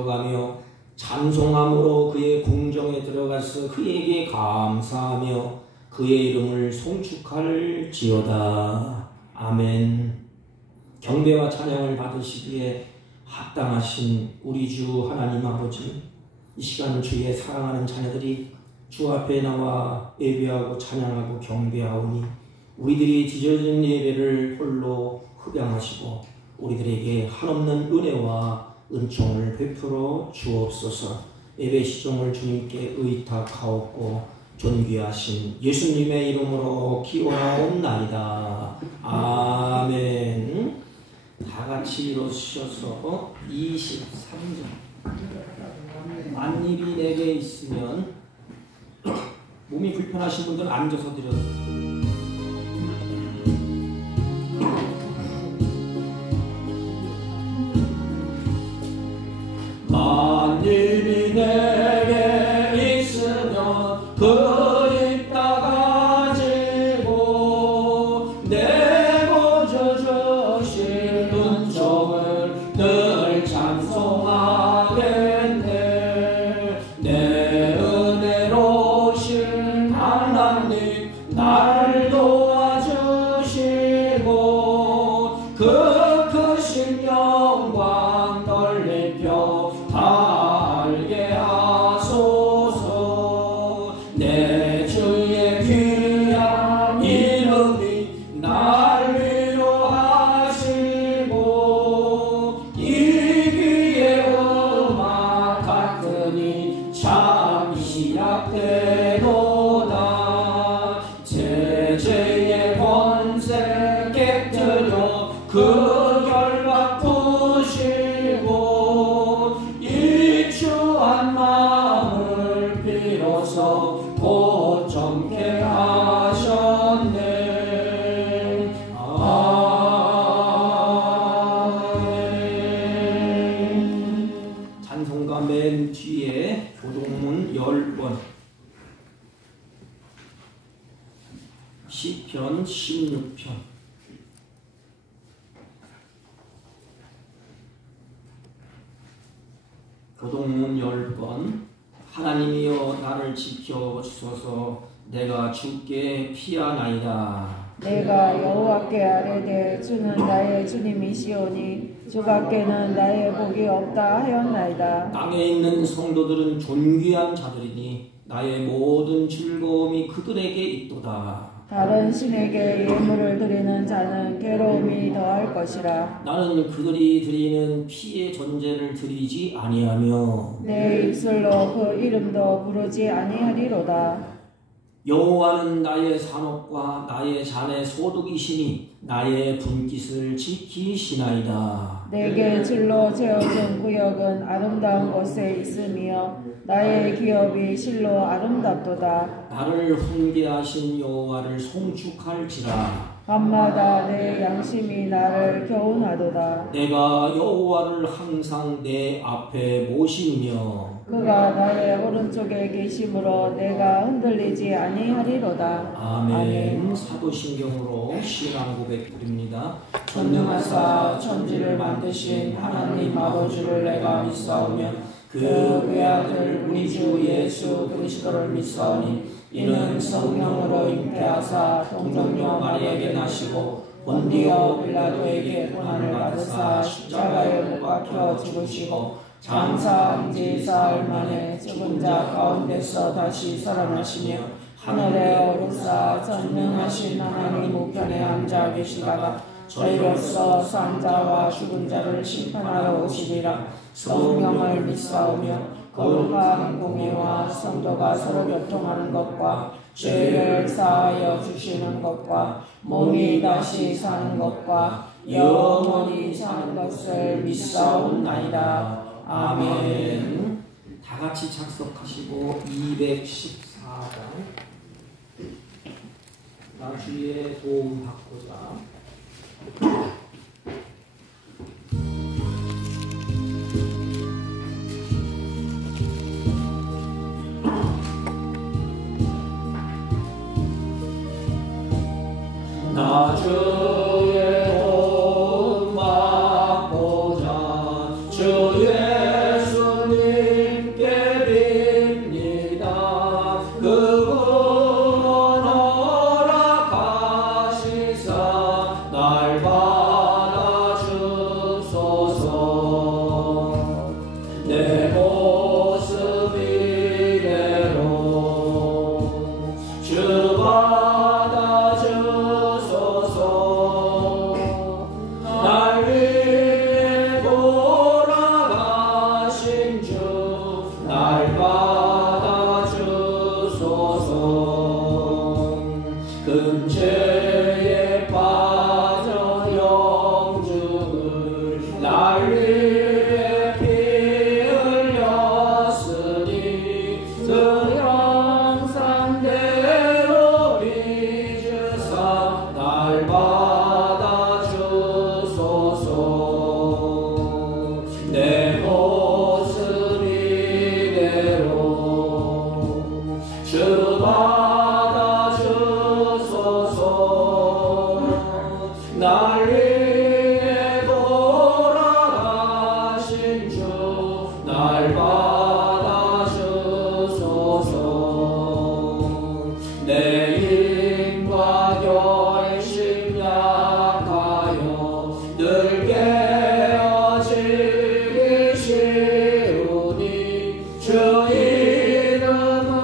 들어가며 찬송함으로 그의 궁정에 들어가서 그에게 감사하며 그의 이름을 송축할지어다. 아멘. 경배와 찬양을 받으시기에 합당하신 우리 주 하나님 아버지, 이 시간 주의 사랑하는 자녀들이 주 앞에 나와 예배하고 찬양하고 경배하오니 우리들이 뒤져진 예배를 홀로 흡양하시고 우리들에게 한없는 은혜와 은총을 베풀어 주옵소서. 예배 시종을 주님께 의탁하옵고 존귀하신 예수님의 이름으로 기원하옵나이다. 아멘. 다 같이 일어서셔서 23절. 만일이 내게 있으면, 몸이 불편하신 분들은 앉아서 드려요. 만일이 내게 있으면 그 입 다 가지고 내고져 주신 은총을 늘 찬송하겠네. 내 은혜로우신 하나님 날 도와주시고 그 크신 영광 넓혀 알게 하소서. 내 주의 귀한 이름이 날 위로하시고 이 귀의 음악 같으니 참 희락되도다. 제재의 권세 깨뜨려 그 결박 푸시고 이추한 마음을 비로소 곧 정케 하셨네. 아멘. 찬송가 맨 뒤에 교동문 10번, 시편 16편. 교동문 10번. 하나님이여 나를 지켜 주소서. 내가 주께 피하나이다. 내가 여호와께 아뢰되 주는 나의 주님이시오니 주밖에는 나의 복이 없다 하였나이다. 땅에 있는 성도들은 존귀한 자들이니 나의 모든 즐거움이 그들에게 있도다. 다른 신에게 예물을 드리는 자는 괴로움이 더할 것이라. 나는 그들이 드리는 피의 전제를 드리지 아니하며 내 입술로 그 이름도 부르지 아니하리로다. 여호와는 나의 산업과 나의 잔의 소득이시니 나의 분깃을 지키시나이다. 내게 질로 재어준 구역은 아름다운 곳에 있으며 나의 기업이 실로 아름답도다. 나를 훈계하신 여호와를 송축할지라. 밤마다 내 양심이 나를 교훈하도다. 내가 여호와를 항상 내 앞에 모시며 그가 나의 오른쪽에 계심으로 내가 흔들리지 아니하리로다. 아멘. 사도신경으로 신앙 고백드립니다. 전능하사 천지를 만드신 하나님 아버지를 내가 믿사오며 그 외아들 우리 주 예수 그리스도를 믿사오니 이는 성령으로 잉태하사 동정녀 마리아에게 나시고 본디오 빌라도에게 고난을 받으사 십자가에 못 박혀 죽으시고 장사한 지 사흘 만에 죽은 자 가운데서 다시 살아나시며 하늘에 오르사 전능하신 하나님 우편에 앉아 계시다가 저희로서 산 자와 죽은 자를 심판하러 오시리라. 성령을 믿사오며 거룩한 공예와 성도가 서로 교통하는 것과 죄를 사하여 주시는 것과 몸이 다시 사는 것과 영원히 사는 것을 믿사옵나이다. 아멘. 다 같이 작석하시고 214장. 나 주의 도움 받고자. 나 주의 도움 받고자 주 예수 날 받아주소서. 내 힘과 결심 약하여 늘 깨어지기 쉬우니 주 이름으로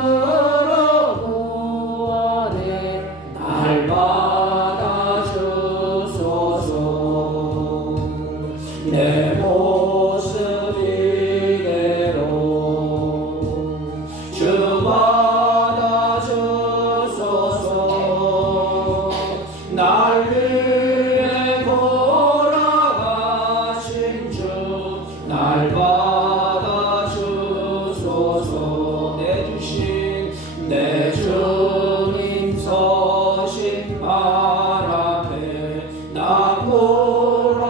구하네. 날 받아주소서. 내 모습 이대로 주 받아주소서. 날 위해 돌아가신 주 날 받아주소서. 내 주님 서신 발 앞에 나 홀로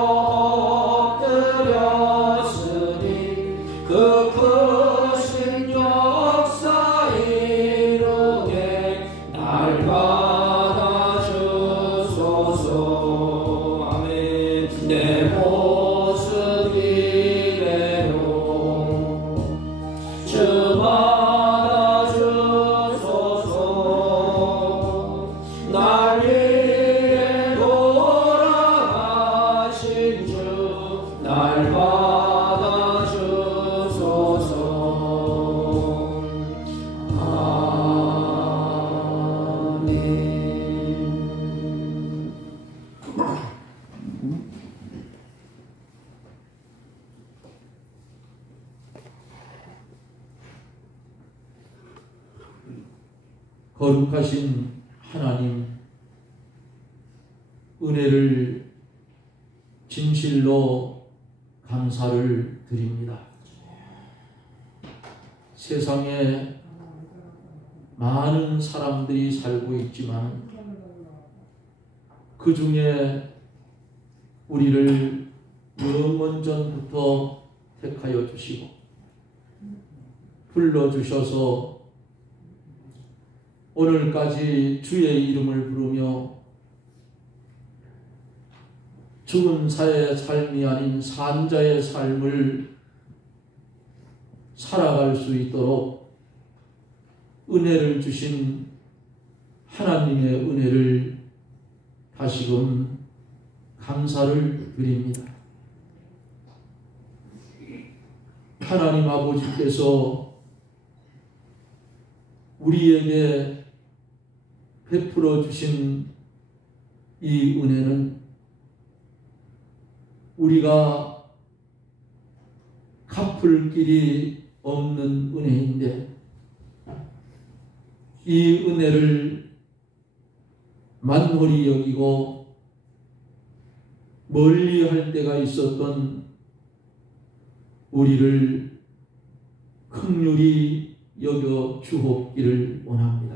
엎드렸으니 그 크신 역사 이루게 날 받아주소서. 아멘. 내 모습 이래로 주 받아주소서. 날 위해 돌아가신 주 날 받아주소서. 아멘. 거룩하신 하나님, 은혜를 진실로 감사를 드립니다. 세상에 많은 사람들이 살고 있지만 그 중에 우리를 영원 전부터 택하여 주시고 불러주셔서 오늘까지 주의 이름을 부르며 죽은 자의 삶이 아닌 산자의 삶을 살아갈 수 있도록 은혜를 주신 하나님의 은혜를 다시금 감사를 드립니다. 하나님 아버지께서 우리에게 베풀어 주신 이 은혜는 우리가 갚을 길이 없는 은혜인데 이 은혜를 만홀히 여기고 멀리 할 때가 있었던 우리를 긍휼히 여겨 주옵기를 원합니다.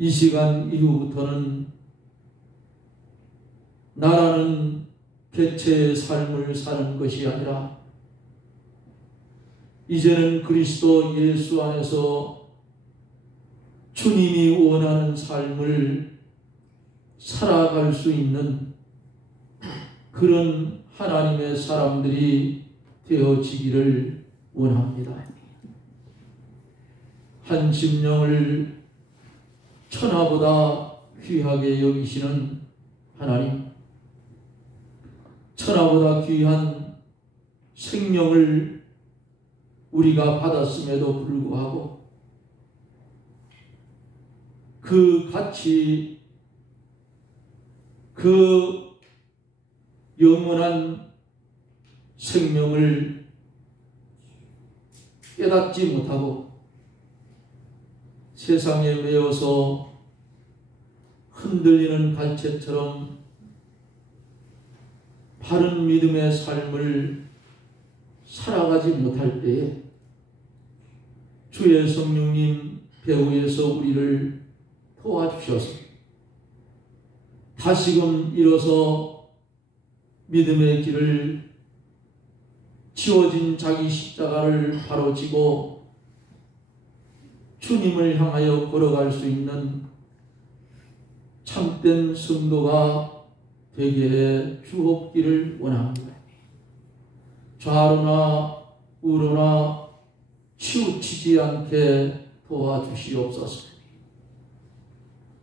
이 시간 이후부터는 나라는 개체의 삶을 사는 것이 아니라 이제는 그리스도 예수 안에서 주님이 원하는 삶을 살아갈 수 있는 그런 하나님의 사람들이 되어지기를 원합니다. 한 심령을 천하보다 귀하게 여기시는 하나님, 천하보다 귀한 생명을 우리가 받았음에도 불구하고 그 가치, 그 영원한 생명을 깨닫지 못하고 세상에 매여서 흔들리는 갈채처럼 바른 믿음의 삶을 살아가지 못할 때에 주의 성령님 배후에서 우리를 도와주셔서 다시금 일어서 믿음의 길을 지워진 자기 십자가를 바로 지고 주님을 향하여 걸어갈 수 있는 참된 성도가 되게 해 주옵기를 원합니다. 좌로나 우로나 치우치지 않게 도와주시옵소서.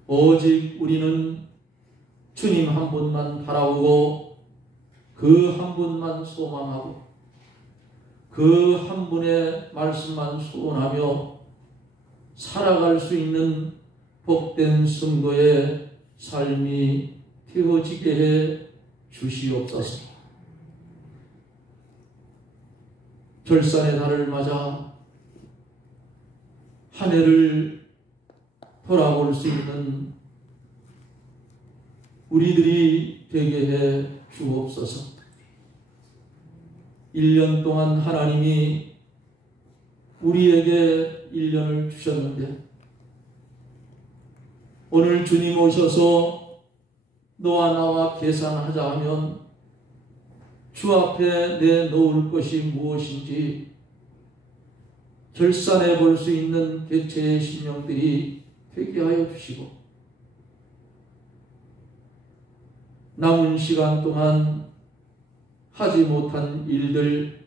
오직 우리는 주님 한 분만 바라보고 그 한 분만 소망하고 그 한 분의 말씀만 소원하며 살아갈 수 있는 복된 성도의 삶이 되어지게 해 주시옵소서. 결산의 달을 맞아 한 해를 돌아볼 수 있는 우리들이 되게 해 주옵소서. 1년 동안 하나님이 우리에게 1년을 주셨는데 오늘 주님 오셔서 너와 나와 계산하자 하면 주 앞에 내놓을 것이 무엇인지 결산해 볼 수 있는 개체의 심령들이 되게 하여 주시고 남은 시간 동안 하지 못한 일들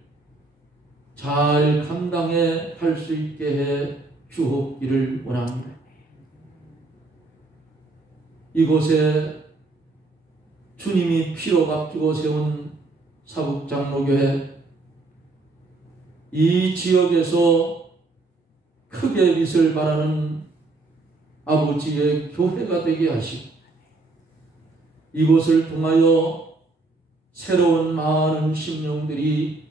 잘 감당해 할 수 있게 해 주옵기를 원합니다. 이곳에 주님이 피로 값주고 세운 사북장로교회, 이 지역에서 크게 빛을 발하는 아버지의 교회가 되게 하시고 이곳을 통하여 새로운 많은 심령들이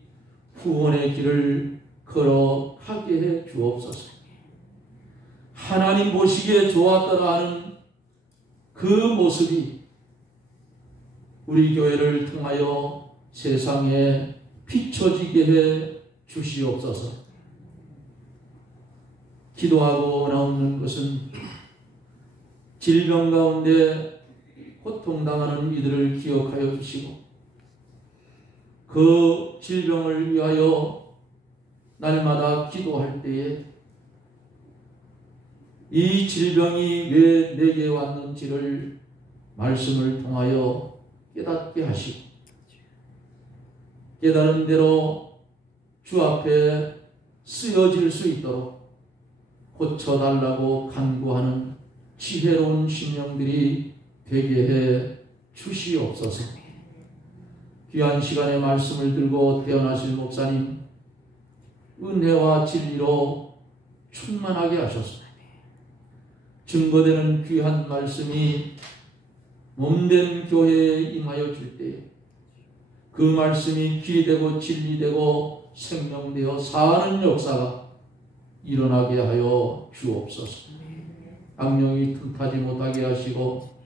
구원의 길을 걸어가게 해 주옵소서. 하나님 보시기에 좋았더라 하는 그 모습이 우리 교회를 통하여 세상에 비춰지게 해 주시옵소서. 기도하고 원하옵는 것은 질병 가운데 고통당하는 이들을 기억하여 주시고 그 질병을 위하여 날마다 기도할 때에 이 질병이 왜 내게 왔는지를 말씀을 통하여 깨닫게 하시고 깨달은 대로 주 앞에 쓰여질 수 있도록 고쳐달라고 간구하는 지혜로운 심령들이 되게 해 주시옵소서. 귀한 시간에 말씀을 들고 태어나실 목사님 은혜와 진리로 충만하게 하셨소. 증거되는 귀한 말씀이 몸된 교회에 임하여 줄 때에 그 말씀이 길이 되고 진리 되고 생명되어 사는 역사가 일어나게 하여 주옵소서. 악령이 틈타지 못하게 하시고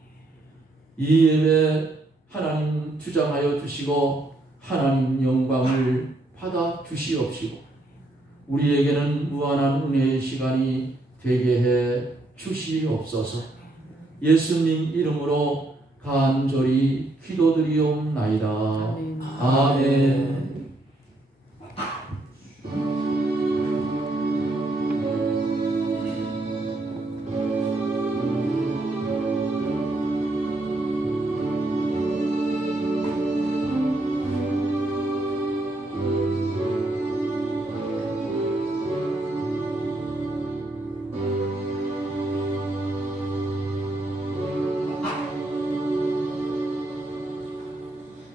이 예배 하나님 주장하여 주시고 하나님 영광을 받아 주시옵시고 우리에게는 무한한 은혜의 시간이 되게 해 주시옵소서. 예수님 이름으로 간절히 기도드리옵나이다. 아멘.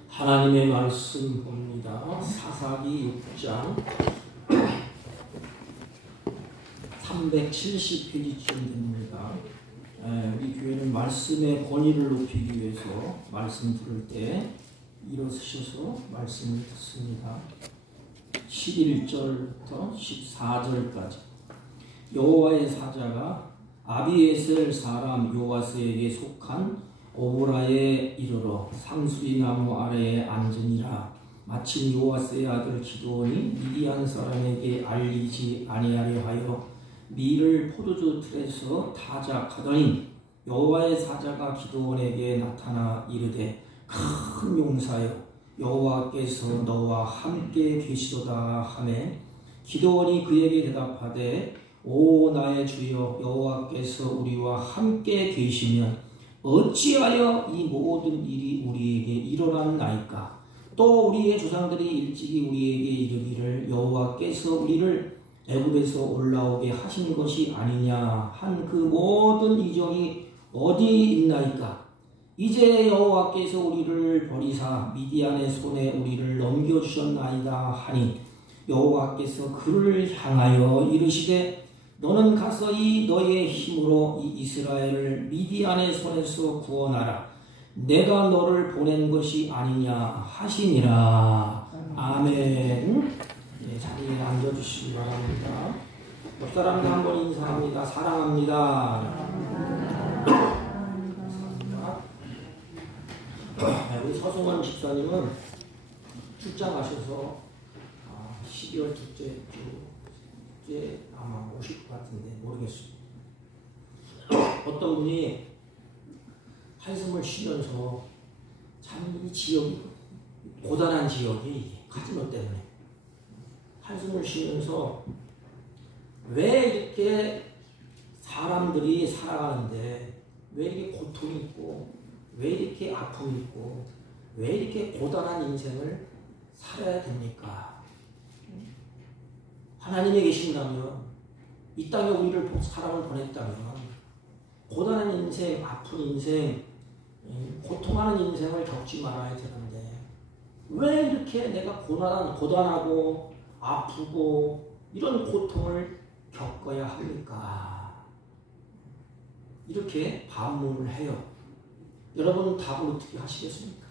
하나님의 말씀 봅니다. 사사기 6장 370페이지쯤 됩니다. 우리 교회는 말씀의 권위를 높이기 위해서 말씀 들을 때 일어서셔서 말씀을 듣습니다. 11절부터 14절까지 여호와의 사자가 아비에셀 사람 요아스에게 속한 오보라에 이르러 상수리 나무 아래에 앉으니라. 마침 요아스의 아들 기드온이 미디안 사람에게 알리지 아니하려 하여 밀을 포도주 틀에서 타작하더니 여호와의 사자가 기드온에게 나타나 이르되 큰 용사여 여호와께서 너와 함께 계시도다 하매 기드온이 그에게 대답하되 오 나의 주여 여호와께서 우리와 함께 계시면 어찌하여 이 모든 일이 우리에게 일어났나이까? 또 우리의 조상들이 일찍이 우리에게 이르기를 여호와께서 우리를 애굽에서 올라오게 하신 것이 아니냐 한 그 모든 이적이 어디 있나이까. 이제 여호와께서 우리를 버리사 미디안의 손에 우리를 넘겨주셨나이다 하니 여호와께서 그를 향하여 이르시되 너는 가서 이 너의 힘으로 이 이스라엘을 미디안의 손에서 구원하라. 내가 너를 보낸 것이 아니냐 하시니라. 아멘. 네, 자리에 앉아주시기 바랍니다. 옆 사람들 한번 인사합니다. 사랑합니다. 네, 우리 서승원 집사님은 출장 가셔서 12월 둘째 주에 아마 오실 것 같은데 모르겠습니다. 어떤 분이 한숨을 쉬면서 참 이 지역이 고단한 지역이 카지노 때문에 한숨을 쉬면서 왜 이렇게 사람들이 살아가는데 왜 이렇게 고통이 있고 왜 이렇게 아픔이 있고 왜 이렇게 고단한 인생을 살아야 됩니까? 하나님이 계신다면 이 땅에 우리를 사람을 보냈다면 고단한 인생, 아픈 인생, 고통하는 인생을 겪지 말아야 되는데 왜 이렇게 내가 고단하고 아프고 이런 고통을 겪어야 합니까? 이렇게 반문을 해요. 여러분 답을 어떻게 하시겠습니까?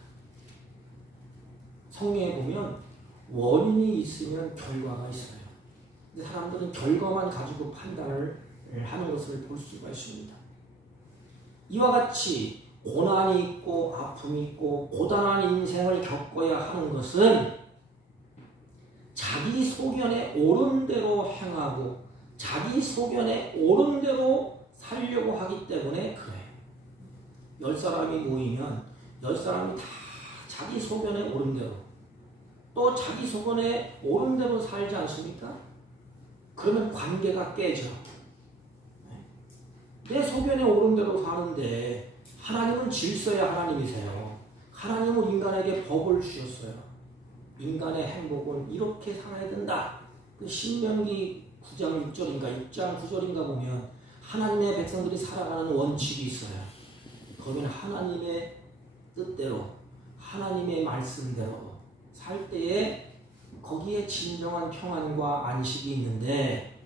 성경에 보면 원인이 있으면 결과가 있어요. 근데 사람들은 결과만 가지고 판단을 하는 것을 볼 수가 있습니다. 이와 같이 고난이 있고 아픔이 있고 고단한 인생을 겪어야 하는 것은 자기 소견에 옳은 대로 행하고 자기 소견에 옳은 대로 살려고 하기 때문에 그래요. 10사람이 모이면 10사람이 다 자기 소견에 옳은 대로 또 자기 소견에 옳은 대로 살지 않습니까? 그러면 관계가 깨져. 내 소견에 옳은 대로 사는데 하나님은 질서의 하나님이세요. 하나님은 인간에게 법을 주셨어요. 인간의 행복은 이렇게 살아야 된다. 그 신명기 9장 6절인가 6장 9절인가 보면 하나님의 백성들이 살아가는 원칙이 있어요. 거기는 하나님의 뜻대로 하나님의 말씀대로 살 때에 거기에 진정한 평안과 안식이 있는데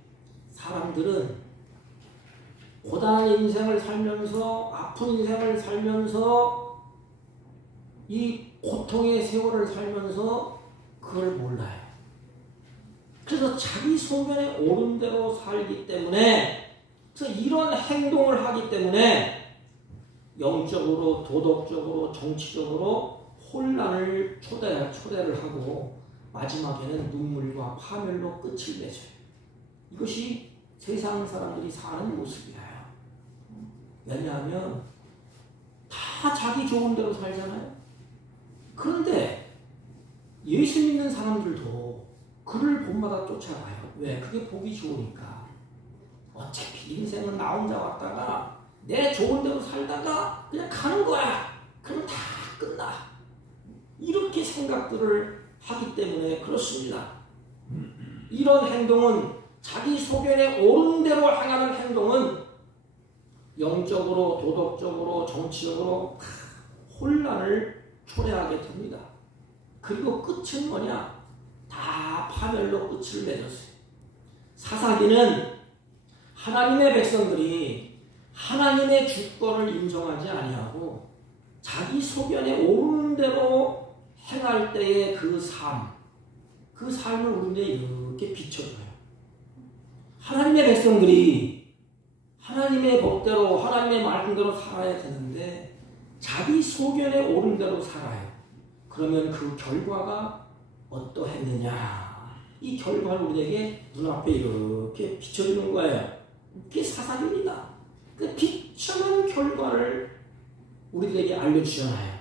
사람들은 고단한 인생을 살면서 아픈 인생을 살면서 이 고통의 세월을 살면서 그걸 몰라요. 그래서 자기 소견에 옳은 대로 살기 때문에 그래서 이런 행동을 하기 때문에 영적으로 도덕적으로 정치적으로 혼란을 초대를 하고 마지막에는 눈물과 파멸로 끝을 맺어요. 이것이 세상 사람들이 사는 모습이에요. 왜냐하면 다 자기 좋은 대로 살잖아요. 그런데 예수 믿는 사람들도 그를 본마다 쫓아가요. 왜? 그게 보기 좋으니까. 어차피 인생은 나 혼자 왔다가 내 좋은 대로 살다가 그냥 가는 거야. 그럼 다 끝나. 이렇게 생각들을 하기 때문에 그렇습니다. 이런 행동은 자기 소견에 옳은 대로 행하는 행동은 영적으로 도덕적으로 정치적으로 혼란을 초래하게 됩니다. 그리고 끝은 뭐냐? 다 파멸로 끝을 맺었어요. 사사기는 하나님의 백성들이 하나님의 주권을 인정하지 아니하고 자기 소견에 옳은 대로 행할 때의 그 삶을 우리에게 이렇게 비춰줘요. 하나님의 백성들이 하나님의 법대로 하나님의 말씀대로 살아야 되는데 자기 소견에 옳은 대로 살아요. 그러면 그 결과가 어떠했느냐? 이 결과를 우리에게 눈앞에 이렇게 비춰주는 거예요. 그게 사사기입니다. 그 비춰낸 결과를 우리들에게 알려주잖아요.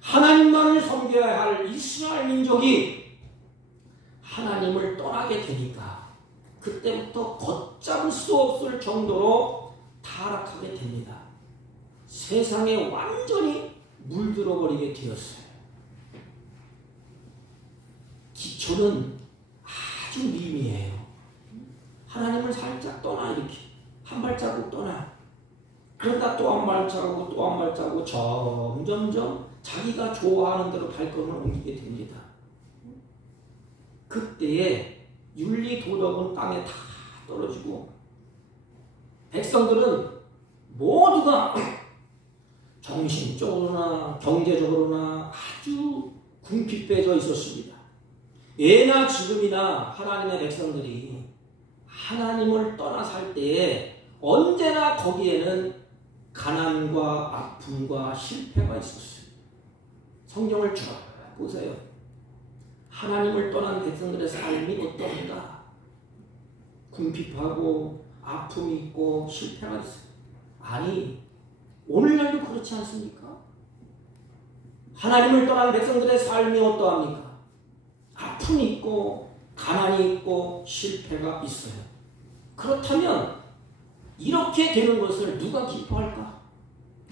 하나님만을 섬겨야 할 이스라엘 민족이 하나님을 떠나게 되니까 그때부터 걷잡을 수 없을 정도로 타락하게 됩니다. 세상에 완전히 물들어버리게 되었어요. 기초는 아주 미미해요. 하나님을 살짝 떠나, 이렇게 한 발자국 떠나. 그러다 또 한 발자국, 또 한 발자국, 점점점 자기가 좋아하는 대로 발걸음을 옮기게 됩니다. 그때에 윤리 도덕은 땅에 다 떨어지고 백성들은 모두가 정신적으로나 경제적으로나 아주 궁핍해져 있었습니다. 예나 지금이나 하나님의 백성들이 하나님을 떠나 살 때에 언제나 거기에는 가난과 아픔과 실패가 있었어요. 성경을 쭉 보세요. 하나님을 떠난 백성들의 삶이 어떤가? 궁핍하고 아픔이 있고 실패가 있어요. 아니, 오늘날도 그렇지 않습니까? 하나님을 떠난 백성들의 삶이 어떠합니까? 아픔이 있고 가난이 있고 실패가 있어요. 그렇다면 이렇게 되는 것을 누가 기뻐할까?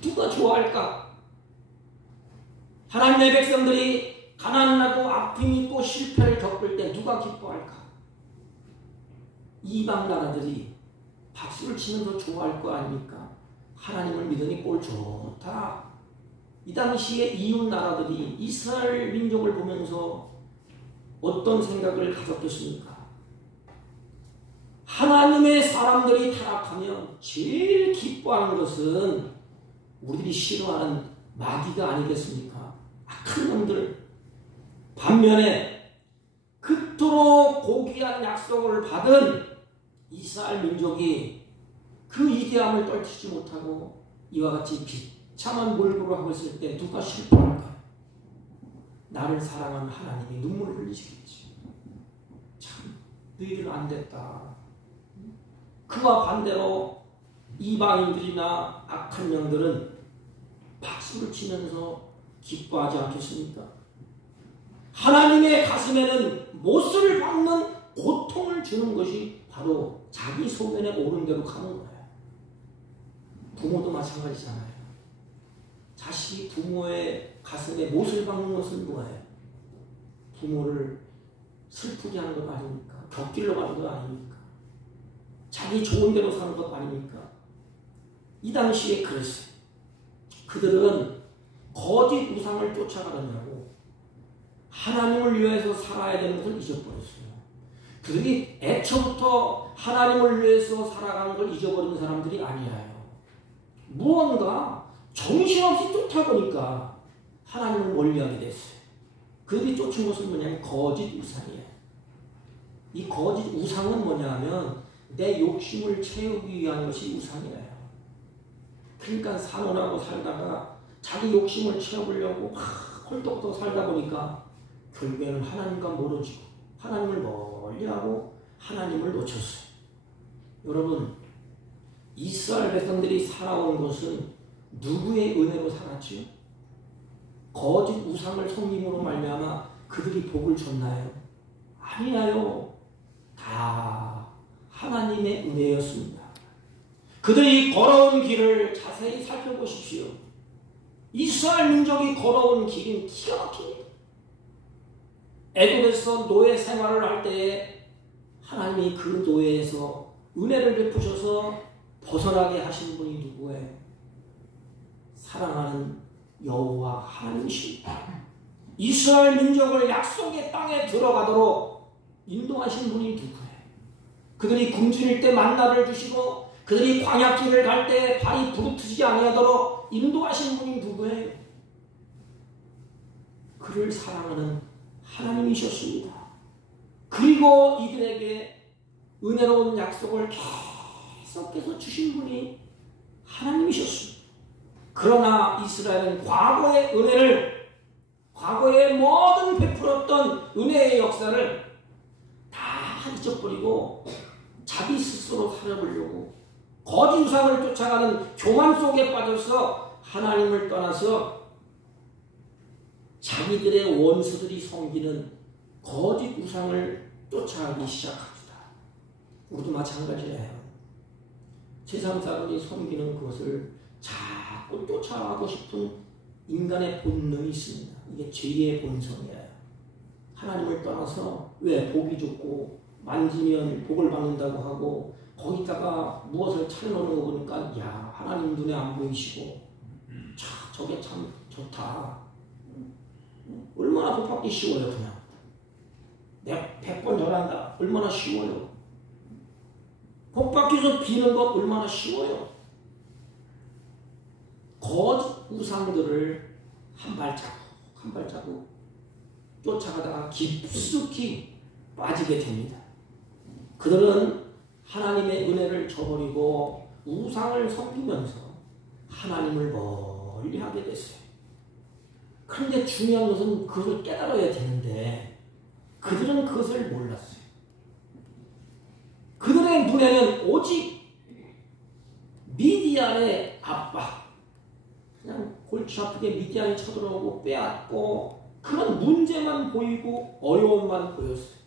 누가 좋아할까? 하나님의 백성들이 가난하고 아픔이 있고 실패를 겪을 때 누가 기뻐할까? 이방 나라들이 박수를 치면서 좋아할 거 아닙니까? 하나님을 믿으니 꼴 좋다. 이 당시에 이웃 나라들이 이스라엘 민족을 보면서 어떤 생각을 가졌겠습니까? 하나님의 사람들이 타락하면 제일 기뻐하는 것은 우리들이 싫어하는 마귀가 아니겠습니까? 악한 놈들. 반면에 그토록 고귀한 약속을 받은 이스라엘 민족이 그 위대함을 떨치지 못하고 이와 같이 비참한 몰골을 하고 있을 때 누가 슬퍼할까요? 나를 사랑하는 하나님이 눈물을 흘리시겠지. 참 너희들 안 됐다. 그와 반대로 이방인들이나 악한 영들은 박수를 치면서 기뻐하지 않겠습니까? 하나님의 가슴에는 못을 박는 고통을 주는 것이 바로 자기 소견에 오른 대로 가는 거예요. 부모도 마찬가지잖아요. 자식이 부모의 가슴에 못을 박는 것은 뭐예요? 부모를 슬프게 하는 것 아닙니까? 곁길로 가는 것 아닙니까? 자기 좋은 대로 사는 것 아닙니까? 이 당시에 그랬어요. 그들은 거짓 우상을 쫓아가느냐고 하나님을 위해서 살아야 되는 것을 잊어버렸어요. 그들이 애초부터 하나님을 위해서 살아가는 걸 잊어버린 사람들이 아니에요. 무언가 정신없이 쫓아보니까 하나님을 멀리하게 됐어요. 그들이 쫓은 것은 뭐냐면 거짓 우상이에요. 이 거짓 우상은 뭐냐면 내 욕심을 채우기 위한 것이 우상이에요. 그러니까 산원하고 살다가 자기 욕심을 채우려고 헐떡헐떡 살다 보니까 결국에는 하나님과 멀어지고 하나님을 멀리하고 하나님을 놓쳤어요. 여러분, 이스라엘 백성들이 살아온 것은 누구의 은혜로 살았지요? 거짓 우상을 섬김으로 말미암아 그들이 복을 줬나요? 아니에요. 다 하나님의 은혜였습니다. 그들이 걸어온 길을 자세히 살펴보십시오. 이스라엘 민족이 걸어온 길은 기가 막힙니다. 애굽에서 노예 생활을 할 때에 하나님이 그 노예에서 은혜를 베푸셔서 벗어나게 하신 분이 누구예요? 사랑하는 여호와 하나님이십니다. 이스라엘 민족을 약속의 땅에 들어가도록 인도하신 분이 누구예요? 그들이 굶주릴 때 만나를 주시고 그들이 광야길을 갈 때 발이 부르트지 아니하도록 인도하신 분이 누구예요? 그를 사랑하는 하나님이셨습니다. 그리고 이들에게 은혜로운 약속을 계속해서 주신 분이 하나님이셨습니다. 그러나 이스라엘은 과거의 은혜를, 과거의 모든 베풀었던 은혜의 역사를 다 잊어버리고 자기 스스로 살아보려고 거짓 우상을 쫓아가는 교만 속에 빠져서 하나님을 떠나서 자기들의 원수들이 섬기는 거짓 우상을 쫓아가기 시작합니다. 우리도 마찬가지예요. 세상 사람이 섬기는 것을 자꾸 쫓아가고 싶은 인간의 본능이 있습니다. 이게 죄의 본성이에요. 하나님을 떠나서 왜 복이 좋고 만지면 복을 받는다고 하고 거기다가 무엇을 차려놓는 거 보니까 야 하나님 눈에 안 보이시고 자 저게 참 좋다. 얼마나 복 받기 쉬워요. 그냥 내가 100번 절한다. 얼마나 쉬워요. 복 받기 위해서 비는 것 얼마나 쉬워요. 거짓 우상들을 한 발자국 쫓아가다가 깊숙이 빠지게 됩니다. 그들은 하나님의 은혜를 저버리고 우상을 섬기면서 하나님을 멀리하게 됐어요. 그런데 중요한 것은 그것을 깨달아야 되는데 그들은 그것을 몰랐어요. 그들의 눈에는 오직 미디안의 압박, 그냥 골치 아프게 미디안이 쳐들어오고 빼앗고 그런 문제만 보이고 어려움만 보였어요.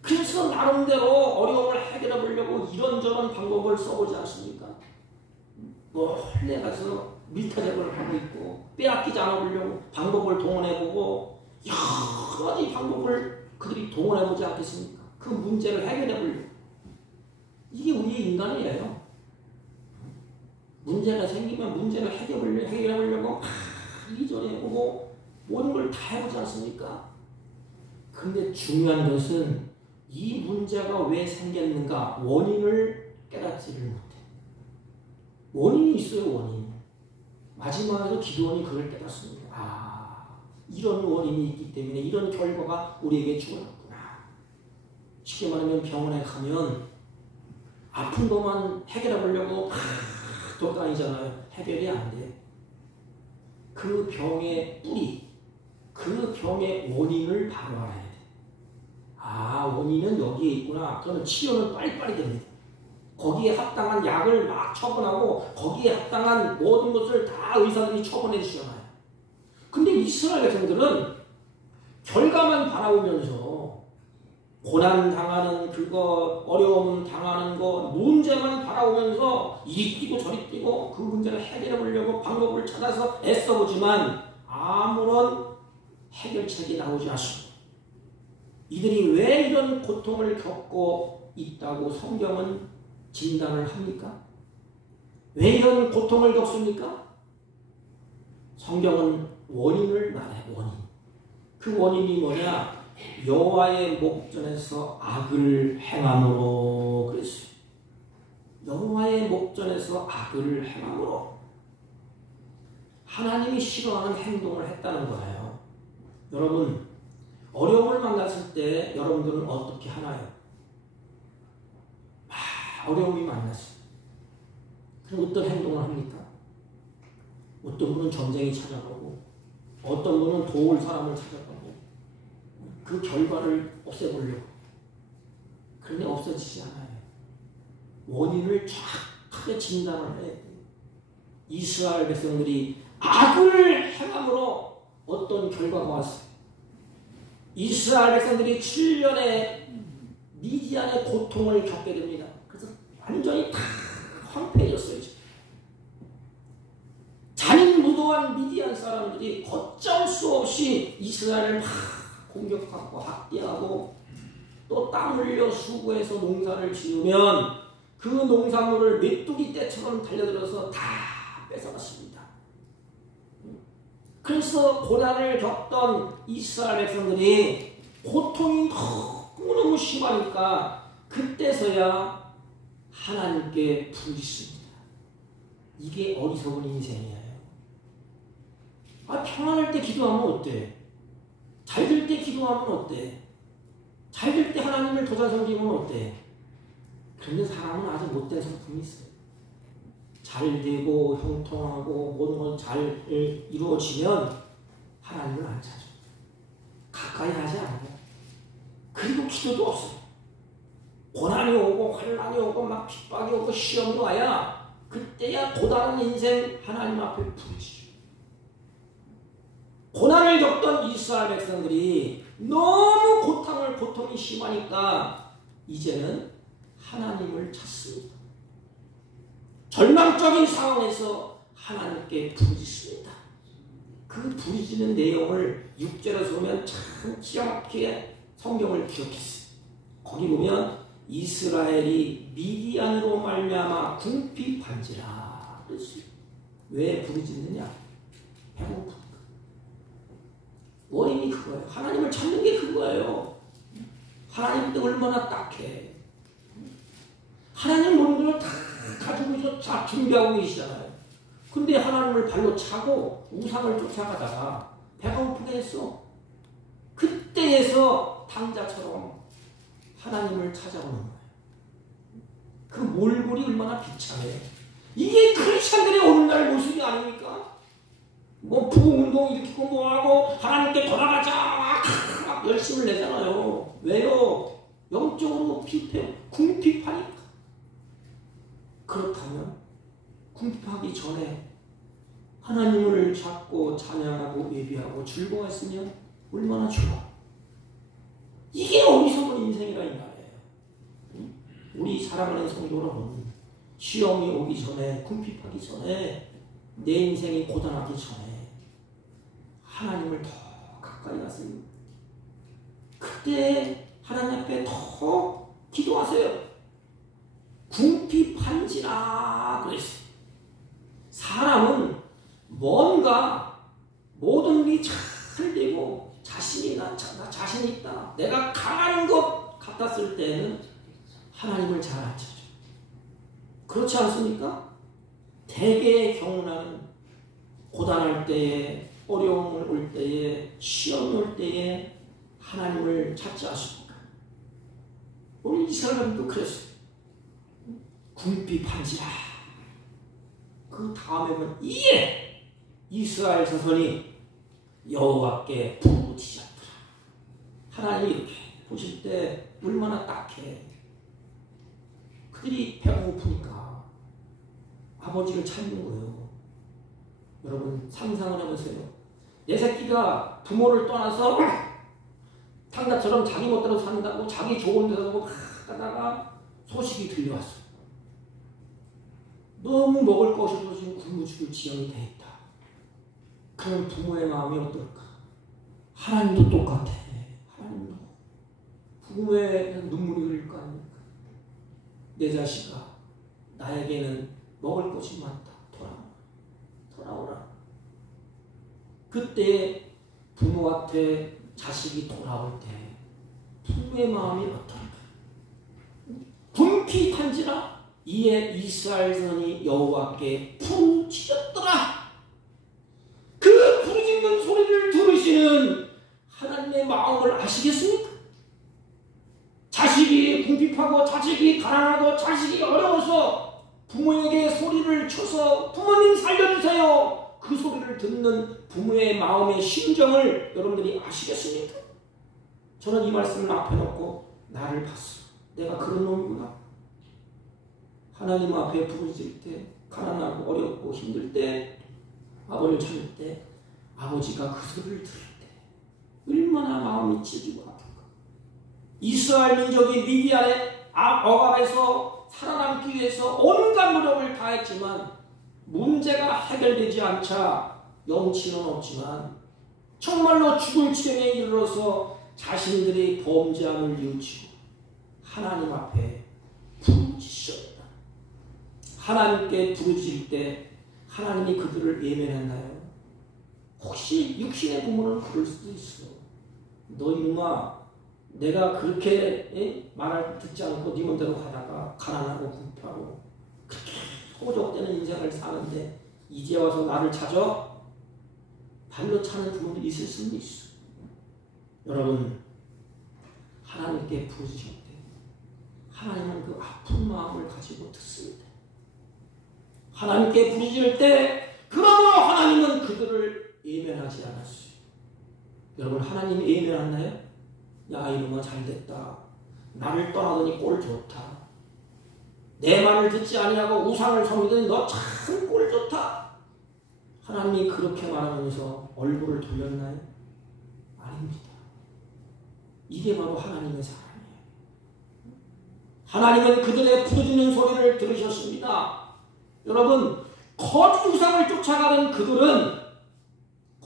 그래서 나름대로 어려움을 해결해 보려고 이런저런 방법을 써보지 않습니까? 몰래 가서 밀타작을 하고 있고 빼앗기지 않아 보려고 방법을 동원해보고 여러 가지 방법을 그들이 동원해보지 않겠습니까? 그 문제를 해결해 보려고. 이게 우리의 인간이에요. 문제가 생기면 문제를 해결해 보려고 이리저리 해보고 모든 걸 다 해보지 않습니까? 근데 중요한 것은 이 문제가 왜 생겼는가 원인을 깨닫지를 못해. 원인이 있어요. 원인. 마지막에도 기도원이 그걸 깨닫습니다. 아 이런 원인이 있기 때문에 이런 결과가 우리에게 주어졌구나. 쉽게 말하면 병원에 가면 아픈 것만 해결해 보려고 돌아다니잖아요. 해결이 안 돼. 그 병의 뿌리, 그 병의 원인을 바로 알아야 돼. 아, 원인은 여기에 있구나. 그러면 치료는 빨리빨리 됩니다. 거기에 합당한 약을 막 처분하고 거기에 합당한 모든 것을 다 의사들이 처분해 주잖아요. 근데 이스라엘 백성들은 결과만 바라보면서 고난 당하는 그거, 어려움 당하는 거, 문제만 바라보면서 이리 뛰고 저리 뛰고 그 문제를 해결해 보려고 방법을 찾아서 애써보지만 아무런 해결책이 나오지 않습니다. 이들이 왜 이런 고통을 겪고 있다고 성경은 진단을 합니까? 왜 이런 고통을 겪습니까? 성경은 원인을 말해. 원인. 그 원인이 뭐냐? 여호와의 목전에서 악을 행함으로 그랬어요. 여호와의 목전에서 악을 행함으로 하나님이 싫어하는 행동을 했다는 거예요. 여러분 어려움을 만났을 때 여러분들은 어떻게 하나요? 어려움이 만났어요. 그럼 어떤 행동을 합니까? 어떤 분은 전쟁이 찾아가고 어떤 분은 도울 사람을 찾아가고 그 결과를 없애보려고. 그런데 없어지지 않아요. 원인을 정확하게 진단을 해야 돼요. 이스라엘 백성들이 악을 행함으로 어떤 결과가 왔어요. 이스라엘 백성들이 7년의 미디안의 고통을 겪게 됩니다. 그래서 완전히 다 황폐해졌어요. 잔인무도한 미디안 사람들이 걷잡을 수 없이 이스라엘을 막 공격하고 학대하고 또 땀 흘려 수고해서 농사를 지으면 그 농산물을 메뚜기 떼처럼 달려들어서 다 뺏어갔습니다. 그래서 고난을 겪던 이스라엘 백성들이 고통이 너무너무 심하니까 그때서야 하나님께 부르짖습니다. 이게 어리석은 인생이에요. 평안할 때 기도하면 어때? 잘 될 때 기도하면 어때? 잘 될 때 하나님을 더 잘 섬기면 어때? 그런데 사람은 아주 못된 성품이 있어요. 잘 되고 형통하고 모든 건 잘 이루어지면 하나님을 안 찾아요. 가까이 하지 않아요. 그리고 기도도 없어요. 고난이 오고 환난이 오고 막 핍박이 오고 시험이 와야 그때야 고단한 인생 하나님 앞에 부르짖어요. 고난을 겪던 이스라엘 백성들이 너무 고통이 심하니까 이제는 하나님을 찾습니다. 절망적인 상황에서 하나님께 부르짖습니다. 그 부르짖는 내용을 6절에서 보면 참 기가 막히게 성경을 기록했어요. 거기 보면 이스라엘이 미디안으로 말미암아 궁핍한지라 그랬어요. 왜 부르짖느냐? 배고프니까. 원인이 그거예요. 하나님을 찾는 게 그거예요. 하나님도 얼마나 딱해. 하나님 모든 걸 다 가지고 있어 다 준비하고 계시잖아요. 근데 하나님을 발로 차고 우상을 쫓아가다가 배가 고프게 했어. 그때에서 당자처럼 하나님을 찾아오는 거예요. 그 몰골이 얼마나 비참해. 이게 크리스찬들의 오늘날 모습이 아닙니까? 뭐 부흥운동 일으키고 뭐하고 하나님께 돌아가자 막 열심을 내잖아요. 왜요? 영적으로 궁핍하니까. 그렇다면 궁핍하기 전에 하나님을 찾고 찬양하고 예비하고 즐거워했으면 얼마나 좋아. 이게 어리석은 인생이라 이 말이에요. 우리 사랑하는 성도 여러분, 시험이 오기 전에, 궁핍하기 전에, 내 인생이 고단하기 전에 하나님을 더 가까이 가세요. 그때 하나님 앞에 더 기도하세요. 궁핍한지라 그랬어요. 사람은 뭔가 모든 일이 잘 되고 자신이 나 자신 있다, 내가 강한 것 같았을 때는 하나님을 잘 안 찾죠. 그렇지 않습니까? 대개의 경우는 고단할 때에, 어려움을 올 때에, 시험이 올 때에 하나님을 찾지 않습니까? 우리 이스라엘도 그랬어요. 궁핍한지라. 그 다음에 보면 이에 이스라엘 자손이 여호와께 부르짖었더라. 하나님이 이렇게 보실 때 얼마나 딱해. 그들이 배고프니까 아버지를 찾는 거예요. 여러분 상상을 해보세요. 내 새끼가 부모를 떠나서 당자처럼 자기 멋대로 산다고 자기 좋은 데서 하다가 소식이 들려왔어. 너무 먹을 것이 없어서 지금 굶어 죽을 지경이 돼 있다. 그럼 부모의 마음이 어떨까? 하나님도 똑같아. 하나님도 부모의 눈물이 흘릴 거 아닙니까? 내 자식아, 나에게는 먹을 것이 많다. 돌아오라. 그때 부모한테 자식이 돌아올 때 부모의 마음이 어떨까? 궁핍한지라 이에 이스라엘 자손이 여호와께 부르짖었더라. 그 부르짖는 소리를 들으시는 하나님의 마음을 아시겠습니까? 자식이 궁핍하고 자식이 가난하고 자식이 어려워서 부모에게 소리를 쳐서 부모님 살려주세요. 그 소리를 듣는 부모의 마음의 심정을 여러분들이 아시겠습니까? 저는 이 말씀을 앞에 놓고 나를 봤어. 내가 그런 놈이구나. 하나님 앞에 부르짖을 때, 가난하고 어렵고 힘들 때, 아버지를 찾을 때, 아버지가 그 소리를 들을 때 얼마나 마음이 찢어지고 아픈가. 이스라엘 민족이 미디안의 억압에서 살아남기 위해서 온갖 노력을 다했지만 문제가 해결되지 않자 영치는 없지만 정말로 죽을 지경에 이르러서 자신들의 범죄함을 뉘우치고 하나님 앞에 부르짖었다. 하나님께 부르짖을 때 하나님이 그들을 외면했나요? 혹시 육신의 부모는 그럴 수도 있어. 너 이놈아, 내가 그렇게 말을 듣지 않고 네 맘대로 가다가 가난하고 궁핍하고 그렇게 호적되는 인생을 사는데 이제 와서 나를 찾아? 발로 차는 부모들이 있을 수는 있어. 여러분, 하나님께 부르짖을 때 하나님은 그 아픈 마음을 가지고 듣습니다. 하나님께 부르짖을 때 그러므로 하나님은 그들을 외면하지 않았어요. 여러분, 하나님이 외면하나요? 야 이놈아 잘됐다. 나를 떠나더니 꼴 좋다. 내 말을 듣지 아니하고 우상을 섬기더니 너 참 꼴 좋다. 하나님이 그렇게 말하면서 얼굴을 돌렸나요? 아닙니다. 이게 바로 하나님의 사랑이에요. 하나님은 그들의 부르짖는 소리를 들으셨습니다. 여러분, 거짓 우상을 쫓아가는 그들은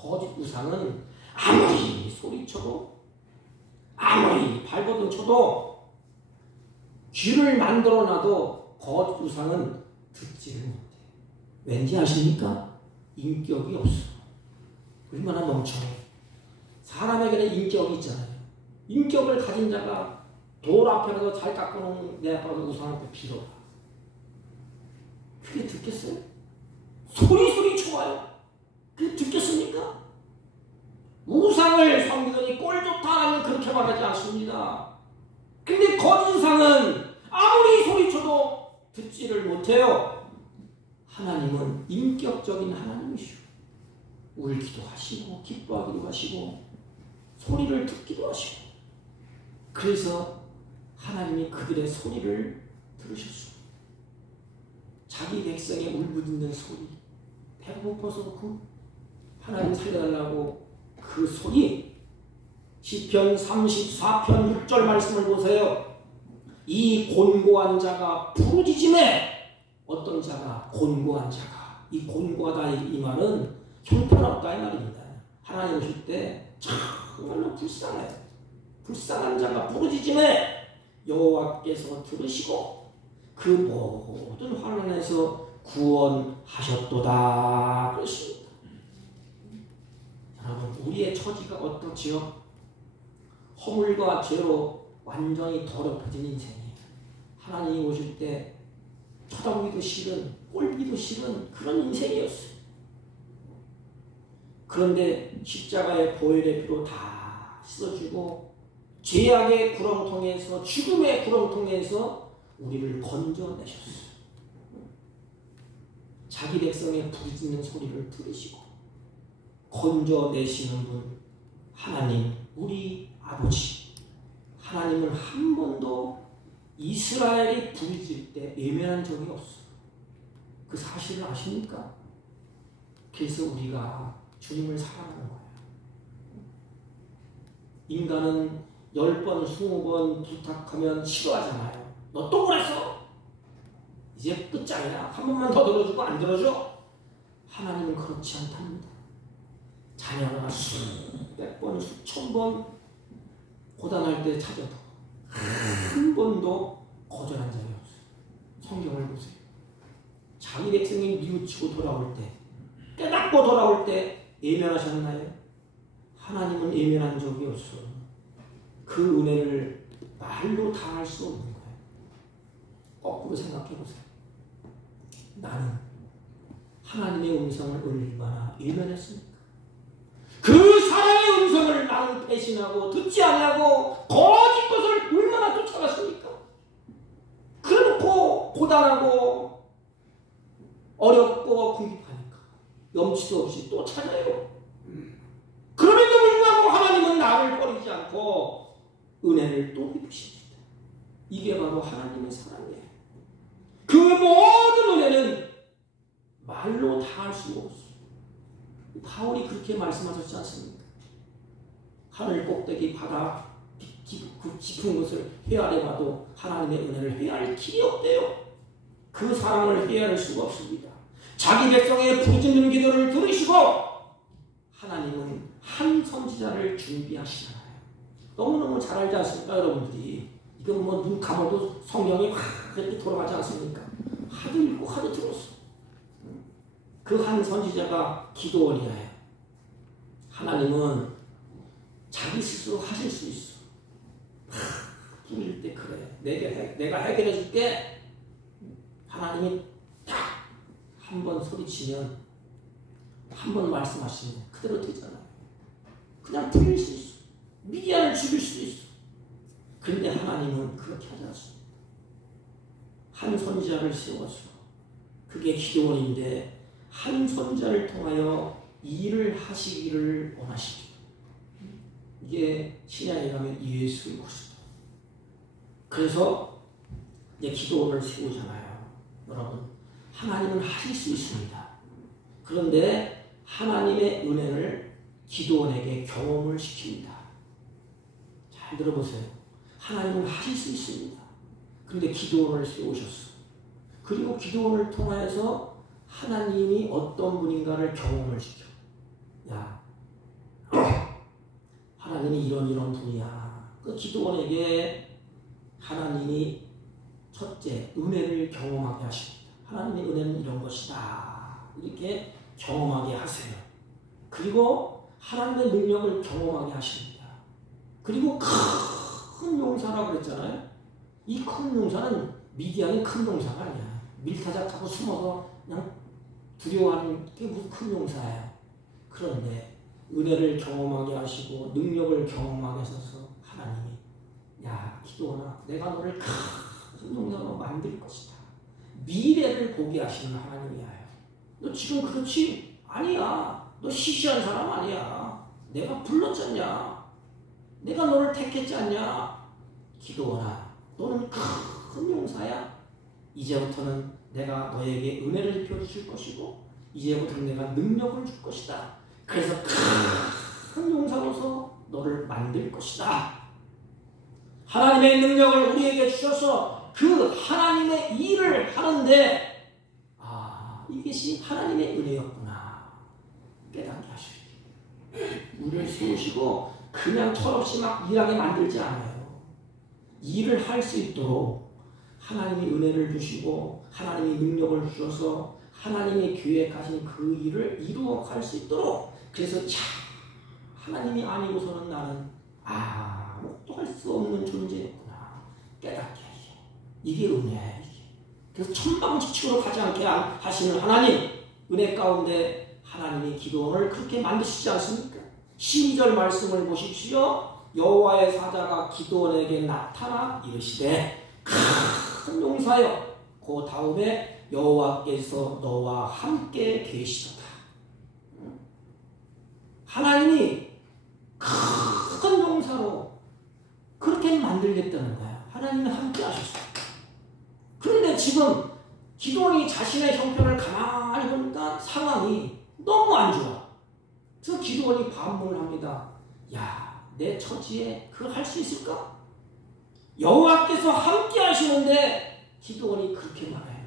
거짓 우상은 아무리 소리쳐도 아무리 발버둥 쳐도 귀를 만들어놔도 거짓 우상은 듣지를 못해. 왠지 아십니까? 인격이 없어. 얼마나 멍청해. 사람에게는 인격이 있잖아요. 인격을 가진 자가 돌 앞에 가서 잘 깎아놓은 내 앞에 가서 우상한테 빌어라. 그게 듣겠어요? 소리 쳐봐요. 그게 듣겠습니까? 우상을 섬기더니 꼴 좋다 하면 그렇게 말하지 않습니다. 근데 거짓 우상은 아무리 소리쳐도 듣지를 못해요. 하나님은 인격적인 하나님이시오. 울기도 하시고 기뻐하기도 하시고 소리를 듣기도 하시고, 그래서 하나님이 그들의 소리를 들으셨습니다. 자기 백성의 울부짖는 소리, 배고파서 그 하나님 살려달라고 그 소리, 시편 34편 6절 말씀을 보세요. 이 곤고한 자가 부르짖음에, 어떤 자가? 곤고한 자가. 이 곤고하다 이 말은 형편없다 이 말입니다. 하나님 오실 때 정말로 불쌍해요. 불쌍한 자가 부르짖음에 여호와께서 들으시고 그 모든 환난에서 구원하셨도다 그렇습니다. 여러분, 우리의 처지가 어떻지요? 허물과 죄로 완전히 더럽혀진 인생이에요. 하나님이 오실 때 쳐다보기도 싫은, 꼴기도 싫은 그런 인생이었어요. 그런데 십자가의 보혈의 피로 다 씻어주고 죄악의 구렁텅이에서, 죽음의 구렁텅이에서 우리를 건져내셨어요. 자기 백성의 부르짖는 소리를 들으시고 건져내시는 분 하나님, 우리 아버지. 하나님은 한 번도 이스라엘이 부르짖을 때 외면한 적이 없어요. 그 사실을 아십니까? 그래서 우리가 주님을 사랑하는 거예요. 인간은 10번, 20번 부탁하면 싫어하잖아요. 너 또 그랬어? 이제 끝장이야. 한 번만 더 들어주고 안 들어줘? 하나님은 그렇지 않답니다. 자녀가 수백 번, 수천 번 고단할 때 찾아도 한 번도 거절한 적이 없어요. 성경을 보세요. 자기 백성이 뉘우치고 돌아올 때, 깨닫고 돌아올 때 예면하셨나요? 하나님은 예면한 적이 없어요. 그 은혜를 말로 다 할 수 없는 거예요. 거꾸로 생각해 보세요. 나는 하나님의 음성을 얼마나 예면했습니까? 그 사랑의 음성을 나는 배신하고 듣지 않냐고 거짓 것을 얼마나 쫓아갔습니까? 그래놓고 고단하고 어렵고 궁핍하니까 염치도 없이 또 찾아요. 그럼에도 불구하고 하나님은 나를 버리지 않고 은혜를 또 베푸십니다. 이게 바로 하나님의 사랑이에요. 그 모든 은혜는 말로 다 할 수가 없어요. 바울이 그렇게 말씀하셨지 않습니까? 하늘 꼭대기 바다 그 깊은 곳을 헤아려봐도 하나님의 은혜를 헤아릴 길이 없대요. 그 사랑을 헤아릴 수가 없습니다. 자기 백성의 부르짖는 기도를 들으시고 하나님은 한 선지자를 준비하시잖아요. 너무너무 잘 알지 않습니까, 여러분들이? 이건 뭐 눈 감아도 성경이 확 이렇게 돌아가지 않습니까? 하도 읽고 하도 들었어. 그 한 선지자가 기도원이에요. 하나님은 자기 스스로 하실 수 있어. 부를 때 그래. 내가 해결해 줄게. 하나님이 딱 한 번 소리치면, 한 번 말씀하시면 그대로 되잖아요. 그냥 풀릴 수 있어. 미디안을 죽일 수도 있어. 그런데 하나님은 그렇게 하지 않습니다. 한 선지자를 세워서, 그게 기도원인데 한 선지자를 통하여 일을 하시기를 원하십니다. 이게 신약에 가면 예수 그리스도. 그래서 이제 기도원을 세우잖아요. 여러분, 하나님은 하실 수 있습니다. 그런데 하나님의 은혜를 기도원에게 경험을 시킵니다. 잘 들어보세요. 하나님은 하실 수 있습니다. 그런데 기도원을 세우셨어. 그리고 기도원을 통해서 하나님이 어떤 분인가를 경험을 시켜. 야, 하나님이 이런 분이야. 그 기드온에게 하나님이 첫째 은혜를 경험하게 하십니다. 하나님의 은혜는 이런 것이다. 이렇게 경험하게 하세요. 그리고 하나님의 능력을 경험하게 하십니다. 그리고 큰 용사라고 그랬잖아요. 이 큰 용사는 미디안이 큰 용사가 아니야. 밀타작하고 숨어서 그냥 두려워하는 게 무슨 큰 용사예요. 그런데 은혜를 경험하게 하시고 능력을 경험하게 하셔서 하나님이 야 기도나 내가 너를 큰 용사로 만들 것이다. 미래를 보게 하시는 하나님이야. 너 지금 그렇지? 아니야. 너 시시한 사람 아니야. 내가 불렀잖냐. 내가 너를 택했지 않냐. 기도나 너는 큰 용사야. 이제부터는 내가 너에게 은혜를 펴줄 것이고 이제부터는 내가 능력을 줄 것이다. 그래서 큰 용사로서 너를 만들 것이다. 하나님의 능력을 우리에게 주셔서 그 하나님의 일을 하는데 이것이 하나님의 은혜였구나 깨닫게 하시기. 우리를 세우시고 그냥 철없이 막 일하게 만들지 않아요. 일을 할 수 있도록 하나님이 은혜를 주시고 하나님이 능력을 주셔서 하나님이 계획하신 그 일을 이루어갈 수 있도록 그래서 하나님이 아니고서는 나는 아무것도 할 수 없는 존재였구나 깨닫게 하시오. 이게 은혜예요. 그래서 천방지축으로 가지 않게 하시는 하나님 은혜 가운데 하나님이 기도원을 그렇게 만드시지 않습니까? 12절 말씀을 보십시오. 여호와의 사자가 기도원에게 나타나 이르시되 큰 용사여 그 다음에 여호와께서 너와 함께 계시도다. 하나님이 큰 용사로 그렇게 만들겠다는 거야. 하나님이 함께 하셨어요. 그런데 지금 기도원이 자신의 형편을 가만히 보니까 상황이 너무 안 좋아. 그래서 기도원이 반문을 합니다. 야, 내 처지에 그걸 할 수 있을까? 여호와께서 함께 하시는데 기도원이 그렇게 말해요.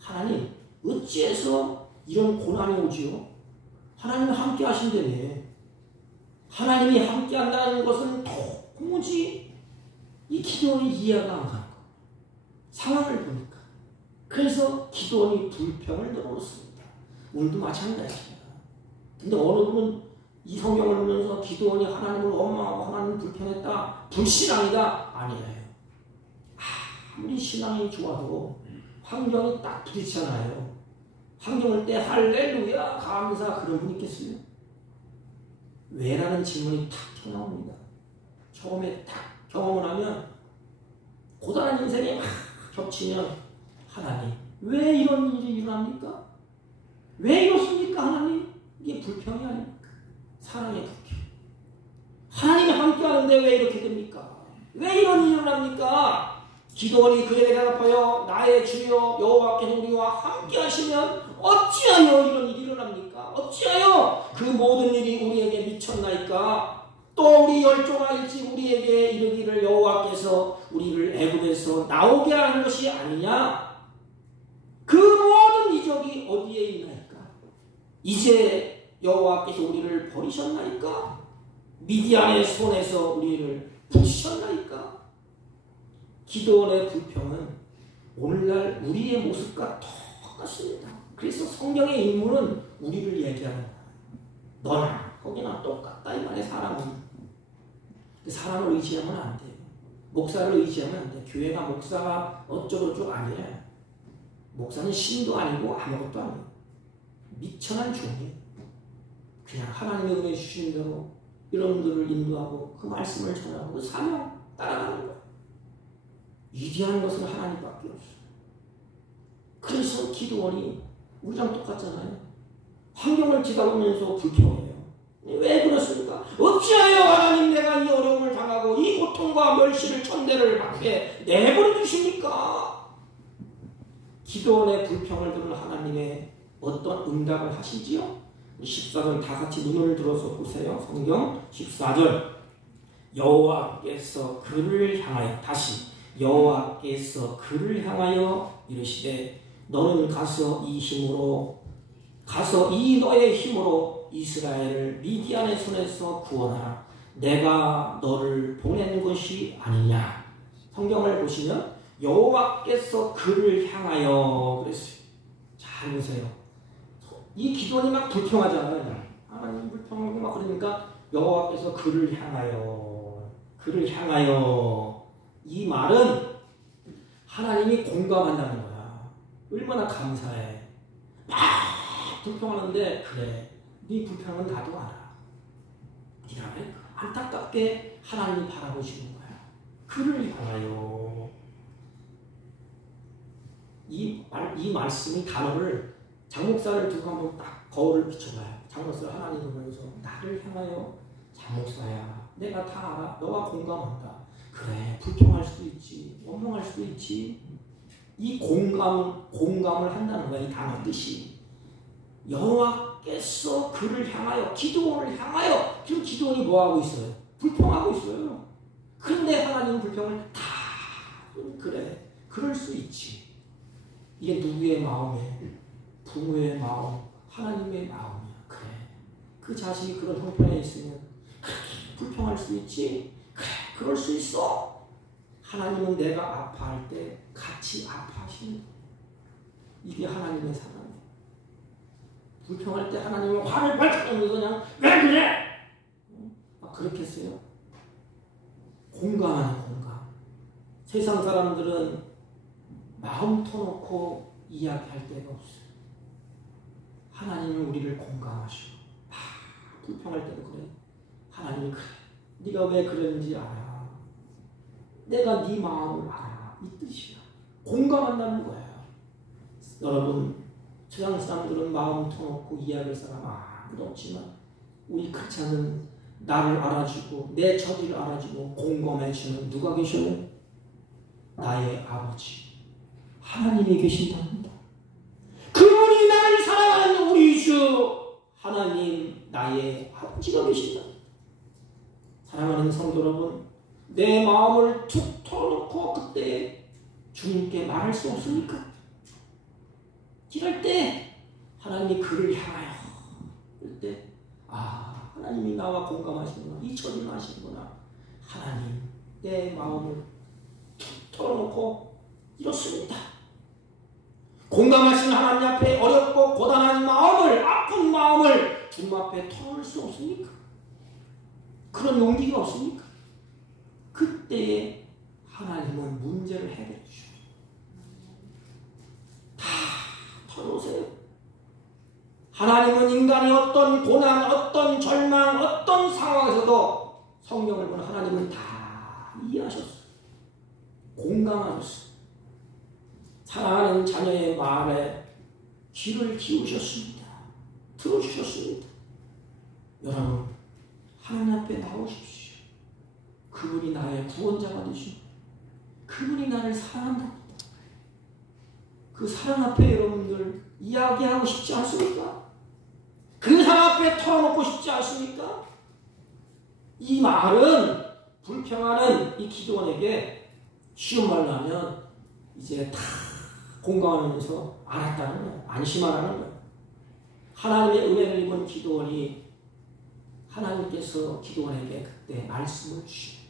하나님, 어찌해서 이런 고난이 오지요? 하나님이 함께 하신다며. 하나님이 함께 한다는 것은 도무지 이 기도원이 이해가 안 가는 거예요. 상황을 보니까. 그래서 기도원이 불평을 늘어놓습니다. 오늘도 마찬가지입니다. 근데 어느 분은 이 성경을 보면서 기도원이 하나님을 원망하고 하나님을 불평했다. 불신앙이다. 아니에요. 아무리 신앙이 좋아도 환경이 딱 부딪히잖아요. 환경을 때 할렐루야 감사 그런 분 있겠어요? 왜라는 질문이 탁 튀어나옵니다. 처음에 딱 경험을 하면 고단한 인생이 막 겹치면 하나님 왜 이런 일이 일어납니까? 왜 이렇습니까 하나님? 이게 불평이 아닙니까? 사랑의 불평. 하나님이 함께 하는데 왜 이렇게 됩니까? 왜 이런 일이 일어납니까? 기도원이 그에게 대답하여 나의 주여 여호와께서 우리와 함께 하시면 어찌하여 이런 일이 일어납니까? 어찌하여 그 모든 일이 우리에게 미쳤나이까? 또 우리 열조가 일찍 우리에게 이르기를 여호와께서 우리를 애굽에서 나오게 하는 것이 아니냐? 그 모든 이적이 어디에 있나이까? 이제 여호와께서 우리를 버리셨나이까? 미디안의 손에서 우리를 붙이셨나이까? 기도원의 불평은 오늘날 우리의 모습과 똑같습니다. 그래서 성경의 인물은 우리를 얘기하는 거예요. 너나 거기나 똑같다 이 말에 사람은. 사람을 의지하면 안 돼요. 목사를 의지하면 안 돼요. 교회가 목사가 어쩌고저쩌고 아니에요. 목사는 신도 아니고 아무것도 아니에요. 미천한 종이에요. 그냥 하나님의 은혜 주신 대로 여러분들을 인도하고 그 말씀을 전하고 그 사명 따라가는 거예요. 위대한 것은 하나님밖에 없어요. 그래서 기도원이 우리랑 똑같잖아요. 환경을 지나오면서 불평해요. 왜 그렇습니까? 어찌하여 하나님 내가 이 어려움을 당하고 이 고통과 멸시를 천대를 앞에 내버려 두십니까? 기도원의 불평을 들은 하나님의 어떤 응답을 하시지요? 14절 다 같이 눈을 들어서 보세요. 성경 14절 여호와께서 그를 향하여 다시 여호와께서 그를 향하여 이르시되 너는 가서 이 너의 힘으로 이스라엘을 미디안의 손에서 구원하라. 내가 너를 보낸 것이 아니냐. 성경을 보시면 여호와께서 그를 향하여 그랬어요. 잘 보세요. 이 기도원이 막 불평하잖아요. 하나님 불평하고 막 그러니까 여호와께서 그를 향하여 이 말은 하나님이 공감한다는 거야. 얼마나 감사해. 막 불평하는데 그래 네 불평은 나도 알아. 네가 왜 안타깝게 하나님이 바라보시는 거야. 그를 향하여. 이 말씀이 단어를 장목사를 두고 한번 딱 거울을 비춰봐요. 장목사 하나님을 보면서 나를 향하여 장목사야. 내가 다 알아. 너와 공감한다. 그래 불평할 수도 있지. 원망할 수도 있지. 이 공감을 한다는 거야. 이 단어 뜻이. 여호와께서 그를 향하여 기도원을 향하여 지금 기도원이 뭐하고 있어요? 불평하고 있어요. 그런데 하나님은 불평을 다 그래 그럴 수 있지. 이게 누구의 마음이에요? 부모의 마음, 하나님의 마음이야. 그래 그 자식이 그런 형편에 있으면 그래 불평할 수 있지. 그래 그럴 수 있어. 하나님은 내가 아파할 때 같이 아파하시는 거예요. 이게 하나님의 사랑이에요. 불평할 때 하나님은 화를 발작 내면서 그냥 왜 그래? 그렇게 했어요. 공감하는 공감. 세상 사람들은 마음 터놓고 이야기할 데가 없어요. 하나님은 우리를 공감하시고 불평할 때도 그래. 하나님이 그래. 네가 왜 그랬는지 알아. 내가 네 마음을 알아. 이 뜻이야. 공감한다는 거야. 여러분 세상 사람들은 마음 터놓고 이야기할 사람 아무도 없지만 우리 크리스찬은 나를 알아주고 내 처지를 알아주고 공감해주는 누가 계셔요? 나의 아버지 하나님이 계신답니다. 그분이 나를 사랑하는 우리 주 하나님 나의 아버지가 계신다. 사랑하는 성도 여러분, 내 마음을 툭 털어놓고 그때 주님께 말할 수 없습니까? 이럴 때 하나님이 그를 향하여 이럴 때 하나님이 나와 공감하시는구나. 이 처리를 하시는구나. 하나님 내 마음을 툭 털어놓고 이렇습니다. 공감하시는 하나님 앞에 어렵고 고단한 마음을 아픈 마음을 주님 앞에 털어놓을 수 없습니까? 그런 용기가 없습니까? 그때에 하나님은 문제를 해결해 주셔요. 다 털어놓으세요. 하나님은 인간이 어떤 고난, 어떤 절망, 어떤 상황에서도 성경을 보는 하나님은 다 이해하셨어요. 공감하셨어요. 사랑하는 자녀의 말에 귀를 기우셨습니다. 들어주셨습니다. 여러분 하나님 앞에 나오십시오. 그분이 나의 구원자가 되시고 그분이 나를 사랑한답니다. 그 사랑 앞에 여러분들 이야기하고 싶지 않습니까? 그 사랑 앞에 털어놓고 싶지 않습니까? 이 말은 불평하는 이 기도원에게 쉬운 말로 하면 이제 다 공감하면서 알았다는 거예요. 안심하라는 거예요. 하나님의 은혜를 입은 기도원이 하나님께서 기도원에게 그때 말씀을 주시고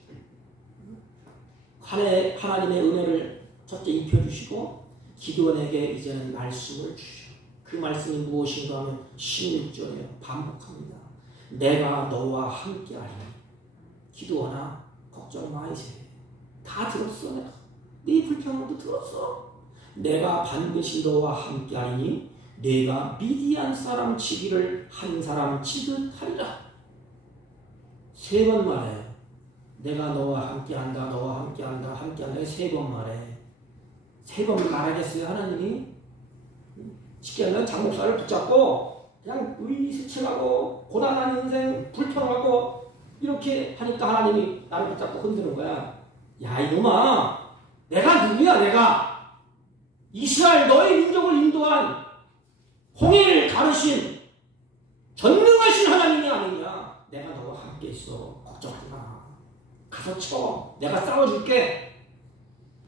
하나님의 은혜를 첫째 입혀주시고 기도원에게 이제는 말씀을 주시고 그 말씀이 무엇인가 하면 16절에 반복합니다. 내가 너와 함께하리니 기도원아 걱정 마. 이제 다 들었어. 내가 네 불평도 들었어. 내가 반드시 너와 함께하리니 내가 미디안 사람 치기를 한 사람 치듯 하리라. 3번 말해. 내가 너와 함께한다. 너와 함께한다. 함께한다. 3번 말해. 3번 말하겠어요 하나님이? 쉽게 하면 장목사를 붙잡고 그냥 의기소침하고 고단한 인생 불평하고 이렇게 하니까 하나님이 나를 붙잡고 흔드는 거야. 야 이놈아, 내가 누구야? 내가 이스라엘 너의 민족을 인도한 홍해를 가르신 전능하신 하나님이 아니냐. 내가 너와 함께 있어. 걱정하지 마. 가서 쳐. 내가 싸워줄게.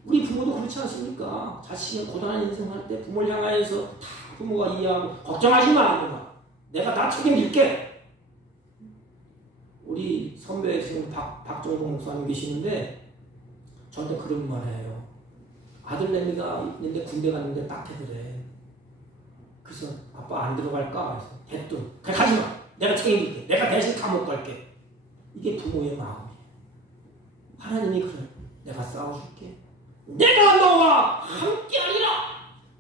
우리 부모도 그렇지 않습니까? 자식이 고단한 인생할 때 부모를 향하여서 다 부모가 이해하고 걱정하지 마. 내가 다 책임질게. 우리 선배 지금 박정동 목사님 계시는데 저한테 그런 말해요. 아들내미가 있는데 군대 갔는데 딱해더래. 그래서 아빠 안 들어갈까? 그래서 대뜸 그래 가지마. 내가 책임질게. 내가 대신 감옥 갈게. 이게 부모의 마음이에요. 하나님이 그래. 내가 싸워줄게. 내가 너와 함께하리라.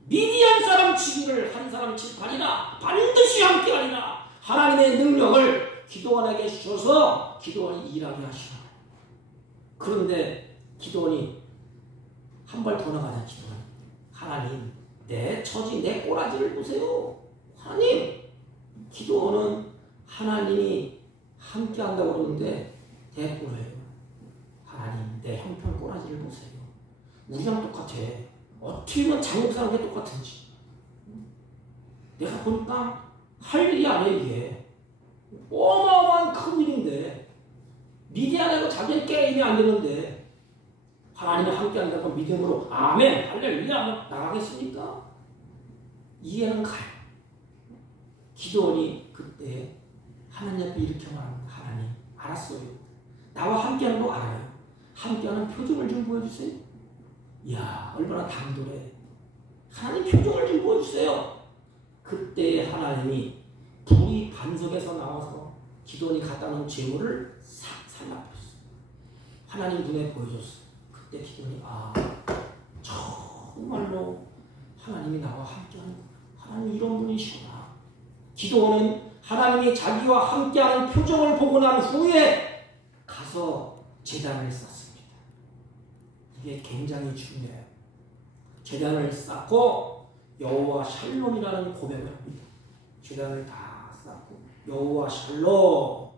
미디안 사람 치기를 한 사람 칠판이라 반드시 함께하리라. 하나님의 능력을 기도원에게 주셔서 기도원이 일하게 하시라. 그런데 기도원이 한 발 더 나가자. 기도원. 하나님 내 처지 내 꼬라지를 보세요. 하나님. 기도원은 하나님이 함께한다고 그러는데 대꾸해요. 하나님 내 형편 꼬라지를 보세요. 우리랑 똑같아. 어떻게 보면 잘못 사는 게 똑같은지. 내가 보니까 할 일이 아니야 이게. 어마어마한 큰 일인데 미디안하고 자기는 게임이 안 되는데 하나님이 함께한다고 믿음으로 아멘 할렐루야 하면 나가겠습니까? 이해는 가요. 기도원이 그때 하나님 앞에 이렇게 말합니다. 하나님 알았어요. 나와 함께하는 거 알아요. 함께하는 표정을 좀 보여주세요. 이야 얼마나 당돌해. 하나님 표정을 좀 보여주세요. 그때 하나님이 불이 반석에서 나와서 기도원이 갖다 놓은 재물을 싹 살라버렸어요. 하나님 눈에 보여줬어요. 그때 기도원이 정말로 하나님이 나와 함께하는 거야. 하나님 이런 분이시구나. 기도원은 하나님이 자기와 함께하는 표정을 보고 난 후에 가서 제단을 쌓습니다. 이게 굉장히 중요해요. 제단을 쌓고 여호와 샬롬이라는 고백을 합니다. 제단을 다 쌓고 여호와 샬롬.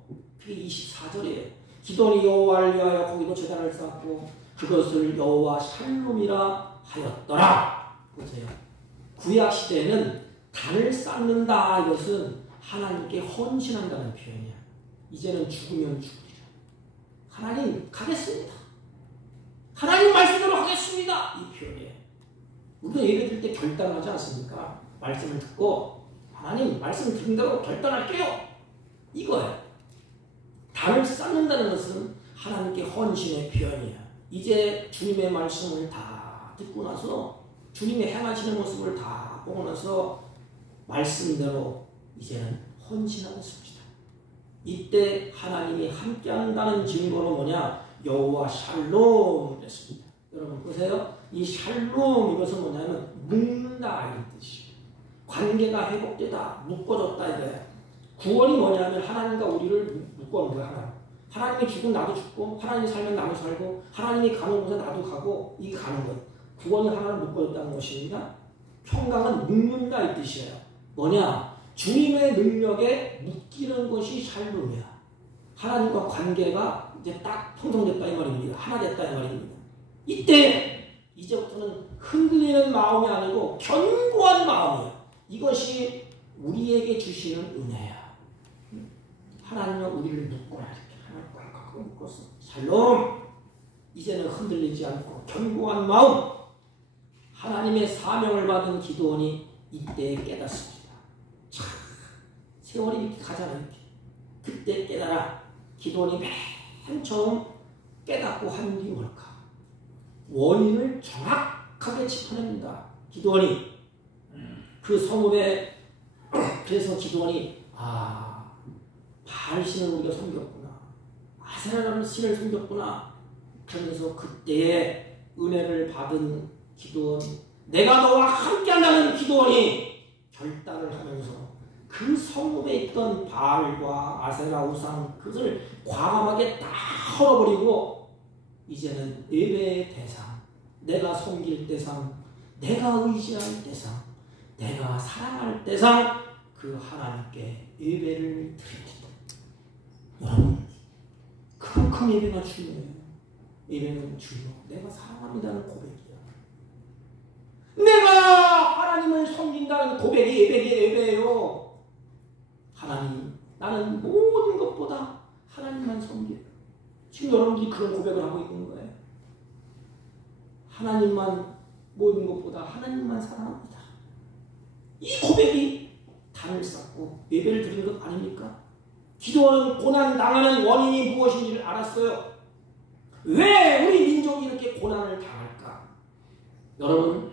그게 24절이에요. 기도원이 여호와를 위하여 거기도 제단을 쌓고 그것을 여호와 샬롬이라 하였더라. 보세요. 구약 시대에는 단을 쌓는다 이것은 하나님께 헌신한다는 표현이야. 이제는 죽으면 죽으리라. 하나님 가겠습니다. 하나님 말씀대로 하겠습니다. 이 표현이에요. 우리가 예배 드릴 때 결단하지 않습니까? 말씀을 듣고 하나님 말씀 듣는 대로 결단할게요. 이거예요. 단을 쌓는다는 것은 하나님께 헌신의 표현이야. 이제 주님의 말씀을 다 듣고 나서 주님의 행하시는 모습을 다 보고 나서 말씀대로 이제는 헌신하겠습니다. 이때 하나님이 함께한다는 증거는 뭐냐? 여호와 샬롬 됐습니다. 여러분 보세요. 이 샬롬 이것은 뭐냐면 묶는다 이런 뜻이에요. 관계가 회복되다, 묶어졌다 이거예요. 구원이 뭐냐면 하나님과 우리를 묶어놓은 거야. 하나님이 죽으면 나도 죽고 하나님이 살면 나도 살고 하나님이 가는 곳에 나도 가고 이게 가는 거예요. 구원이 하나를 묶어줬다는 것입니다. 평강은 묶는다 이 뜻이에요. 뭐냐? 주님의 능력에 묶이는 것이 샬롬이야. 하나님과 관계가 이제 딱 형성됐다 이 말입니다. 하나 됐다 이 말입니다. 이때 이제부터는 흔들리는 마음이 아니고 견고한 마음이야. 이것이 우리에게 주시는 은혜야. 하나님과 우리를 묶어라. 이렇게 하나님 꽉 묶었어. 샬롬. 이제는 흔들리지 않고 견고한 마음. 하나님의 사명을 받은 기도원이 이때 깨닫습니다. 참, 세월이 이렇게 가잖아요. 이렇게. 그때 깨달아. 기도원이 맨 처음 깨닫고 한 일이 뭘까? 원인을 정확하게 짚어냅니다. 기도원이. 그 성읍에 그래서 기도원이 바알 신을 우리가 섬겼구나. 아세라라는 신을 섬겼구나. 그러면서 그때의 은혜를 받은 기도원, 내가 너와 함께한다는 기도원이 결단을 하면서 그 성읍에 있던 바알과 아세라 우상 그것을 과감하게 다 헐어버리고 이제는 예배의 대상, 내가 섬길 대상, 내가 의지할 대상, 내가 사랑할 대상 그 하나님께 예배를 드립니다. 여러분 그만큼 예배가 중요해요. 예배는 주여 내가 사랑합니다는 고백이야. 내가 하나님을 섬긴다는 고백이 예배예요. 하나님 나는 모든 것보다 하나님만 섬겨요. 지금 여러분들이 그런 고백을 하고 있는 거예요. 하나님만 모든 것보다 하나님만 사랑합니다. 이 고백이 단을 쌓고 예배를 드리는 것 아닙니까? 기도원은 고난당하는 원인이 무엇인지를 알았어요. 왜 우리 민족이 이렇게 고난을 당할까? 여러분,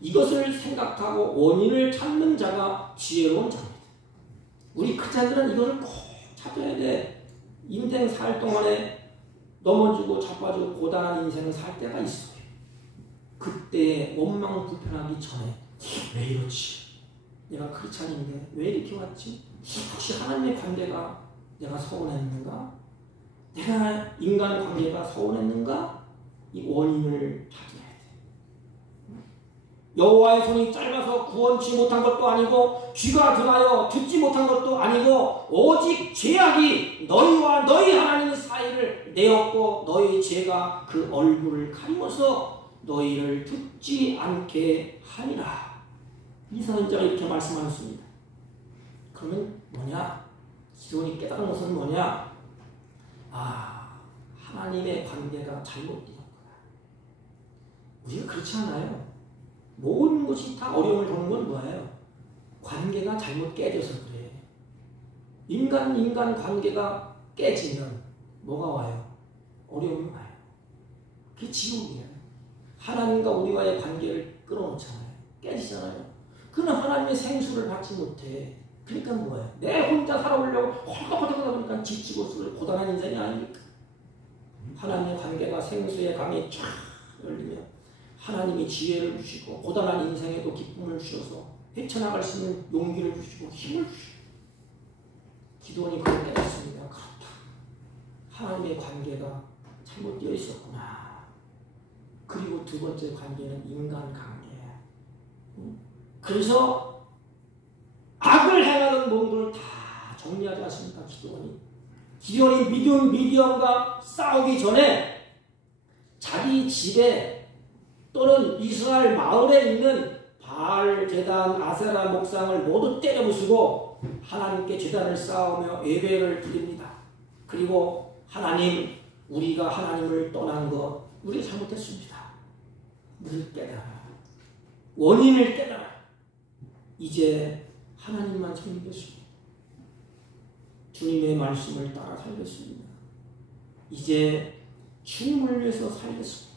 이것을 생각하고 원인을 찾는 자가 지혜로운 자입니다. 우리 크리스찬들은 이것을 꼭 찾아야 돼. 인생 살 동안에 넘어지고 자빠지고 고단한 인생을 살 때가 있어요. 그때 원망 불편하기 전에 왜 이렇지? 내가 크리스찬인데 왜 이렇게 왔지? 혹시 하나님의 관계가 내가 서운했는가? 내가 인간 관계가 서운했는가? 이 원인을 찾아야 돼. 여호와의 손이 짧아서 구원치 못한 것도 아니고 귀가 둔하여 듣지 못한 것도 아니고 오직 죄악이 너희와 너희 하나님 사이를 내었고 너희 죄가 그 얼굴을 가리워서 너희를 듣지 않게 하리라. 이 선지자가 이렇게 말씀하셨습니다. 그러면 뭐냐? 기도원이 깨달은 것은 뭐냐? 하나님의 관계가 잘못되었구나. 우리가 그렇지 않아요. 모든 것이 다 어려움을 겪는 건 뭐예요? 관계가 잘못 깨져서 그래. 인간 관계가 깨지면 뭐가 와요? 어려움이 와요. 그게 지옥이에요. 하나님과 우리와의 관계를 끊어놓잖아요. 깨지잖아요. 그는 하나님의 생수를 받지 못해. 그러니까 뭐예요? 내 혼자 살아오려고 헐떡헐떡하다 보니까 지치고 쓰고 고단한 인생이 아닙니까? 하나님의 관계가 생수의 강이 쫙 열리면 하나님이 지혜를 주시고 고단한 인생에도 기쁨을 주셔서 헤쳐나갈 수 있는 용기를 주시고 힘을 주시고 기도원이 그걸 깨닫습니다. 그렇다. 하나님의 관계가 잘못되어 있었구나. 그리고 두 번째 관계는 인간 관계야. 그래서 악을 행하는 놈들을 다 정리하지 않습니까? 기도원이 미디엄과 싸우기 전에 자기 집에 또는 이스라엘 마을에 있는 바알 제단, 아세라 목상을 모두 때려 부수고 하나님께 제단을 쌓으며 예배를 드립니다. 그리고 하나님, 우리가 하나님을 떠난 것 우리가 잘못했습니다. 늘 깨달아. 원인을 깨달아. 이제 하나님만 섬기겠습니다. 주님의 말씀을 따라 살겠습니다. 이제 주님을 위해서 살겠습니다.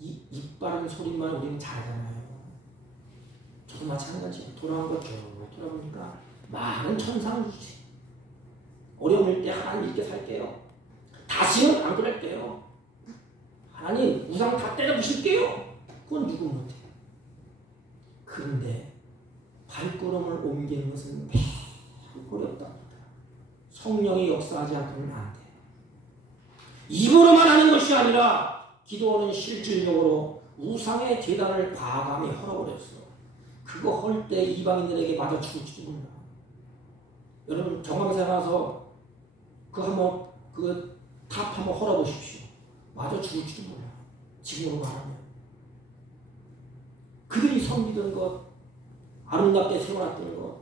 입 바른 소리만 우리는 잘하잖아요. 저도 마찬가지예요. 돌아온 거 돌아보니까 많은 천상을 주지. 어려움일 때 하나님 믿게 살게요. 다시는 안 그럴게요. 하나님 우상 다 때려 부실게요. 그건 누구 못해. 그런데 발걸음을 옮기는 것은 매우 어렵답니다. 성령이 역사하지 않고는 안 돼. 입으로만 하는 것이 아니라 기도는 실질적으로 우상의 제단을 과감히 헐어버렸어. 그거 헐 때 이방인들에게 맞아 죽을지도 몰라. 여러분 정황세 가서 그 탑 한번 헐어보십시오. 맞아 죽을지도 몰라. 지금으로 말하면. 그들이 섬기던 것, 아름답게 세워놨던 것,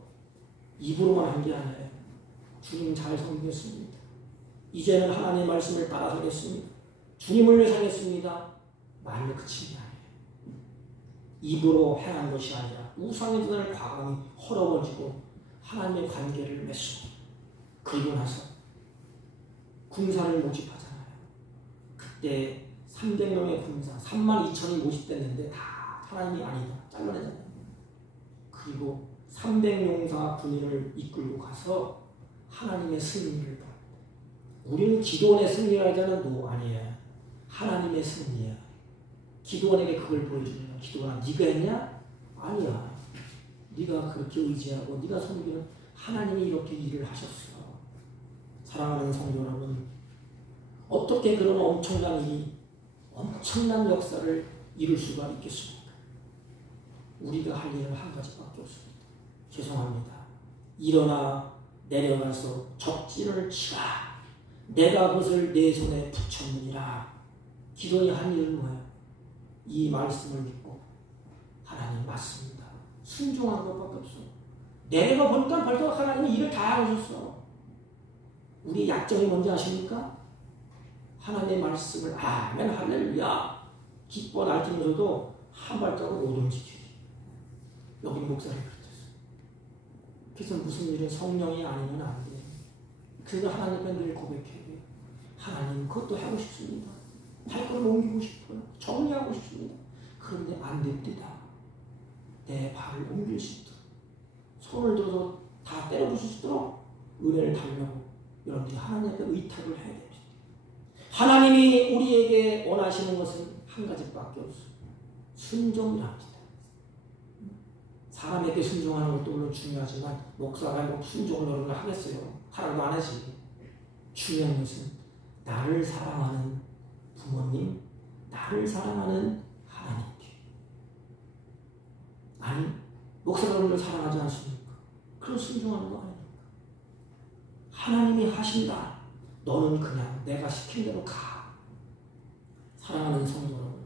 입으로만 한 게 아니에요. 주님 잘 섬기겠습니다. 이제는 하나님의 말씀을 따라 살겠습니다. 주님을 위해 살겠습니다. 말로 그친 게 아니에요. 입으로 행한 것이 아니라 우상의 전을 과감히 헐어버리고 하나님의 관계를 맺습니다. 그리고 나서 군사를 모집하잖아요. 그때 300명의 군사, 32,000이 모집됐는데 다 하나님이 아니다. 잘라내잖아요. 그리고 300용사 군인을 이끌고 가서 하나님의 승리를 봐. 우리는 기도원의 승리를 하자는 너 아니에요. 하나님의 승리야. 기도원에게 그걸 보여주는 거야. 기도원아, 네가 했냐? 아니야. 네가 그렇게 의지하고 네가 섬기는 하나님이 이렇게 일을 하셨어. 사랑하는 성도 여러분, 어떻게 그런 엄청난 일이, 엄청난 역사를 이룰 수가 있겠습니까? 우리가 할 일은 한 가지밖에 없습니다. 죄송합니다. 일어나 내려가서 적진을 치라. 내가 그것을 내 손에 붙였느니라. 기도원이 한 일은 뭐예요? 이 말씀을 믿고 하나님 맞습니다. 순종한 것밖에 없어. 내가 보니까 벌써 하나님이 일을 다 하셨어. 우리 약점이 뭔지 아십니까? 하나님의 말씀을 아멘 할렐루야 기뻐 날뛰면서도 한 발자국 못 움직이지. 여기 목사님 그랬어요. 그래서 무슨 일은 성령이 아니면 안 돼. 그래서 하나님 앞에 늘 고백해야 돼. 하나님 그것도 하고 싶습니다. 발걸음 옮기고 싶어요. 정리하고 싶습니다. 그런데 안 됩니다. 내 발을 옮길 수 있도록 손을 들어서 다 때려 부술 수 있도록 은혜를 달라고 여러분들이 하나님 앞에 의탁을 해야 됩니다. 하나님이 우리에게 원하시는 것은 한 가지밖에 없어요. 순종이랍니다. 사람에게 순종하는 것도 물론 중요하지만 목사가 뭐 순종을 여러분 하겠어요. 하라고 안 하지. 중요한 것은 나를 사랑하는 부모님, 나를 사랑하는 하나님께. 아니, 목사가 여러분을 사랑하지 않습니까? 그럼 순종하는 거 아닙니까? 하나님이 하신다. 너는 그냥 내가 시킨 대로 가. 사랑하는 성도 여러분.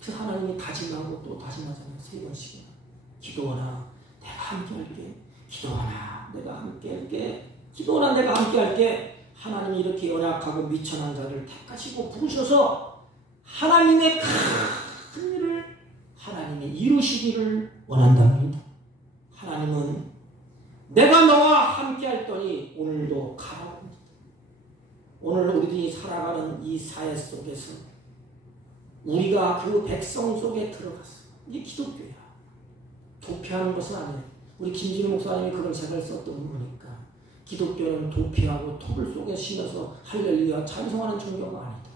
그래서 하나님이 다짐하고 또 다짐하잖아요. 3번씩이나. 기도하나 내가 함께 할게. 기도하나 내가 함께 할게. 기도하나 내가 함께 할게. 하나님이 이렇게 연약하고 미천한 자를 택하시고 부르셔서 하나님의 큰 일을 하나님이 이루시기를 원한답니다. 하나님은 내가 너와 함께 했더니 오늘도 가라고 합니다. 오늘 우리들이 살아가는 이 사회 속에서 우리가 그 백성 속에 들어갔어. 이게 기독교야. 도피하는 것은 아니에요. 우리 김진우 목사님이 그런 책을 썼던 부분이니까 기독교는 도피하고 토굴 속에 심어서 할렐루야 찬송하는 종교가 아니다.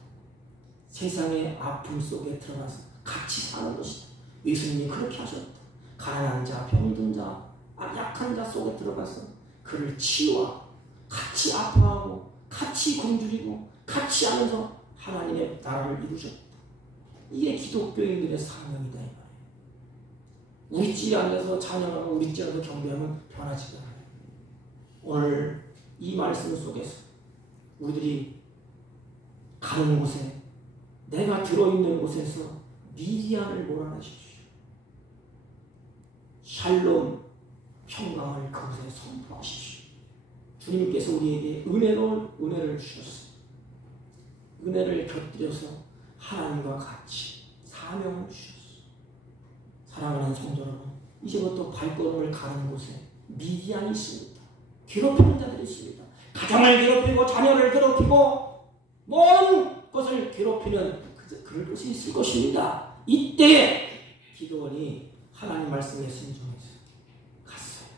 세상의 아픔 속에 들어가서 같이 사는 것이다. 예수님이 그렇게 하셨다. 가난한 자, 병든 자, 약한 자 속에 들어가서 그를 치유하고 같이 아파하고 같이 굶주리고 같이 하면서 하나님의 나라를 이루셨다. 이게 기독교인들의 사명이다. 이 말이에요. 우리 집 안에서 찬양하고 우리 집 안에서 경배하면 변하지가 않아요. 오늘 이 말씀 속에서 우리들이 가는 곳에 내가 들어있는 곳에서 미디안을 몰아내십시오. 샬롬 평강을 그곳에 선포하십시오. 주님께서 우리에게 은혜를 주셨어요. 은혜를 곁들여서 하나님과 같이 사명을 주셨어요. 사랑하는 성도 여러분, 이제부터 발걸음을 가는 곳에 미디안이 있습니다. 괴롭히는 자들이 있습니다. 가정을 괴롭히고 자녀를 괴롭히고 모든 것을 괴롭히는 그럴 것이 있을 것입니다. 이때에 기도원이 하나님 말씀에 순종해서 갔어요.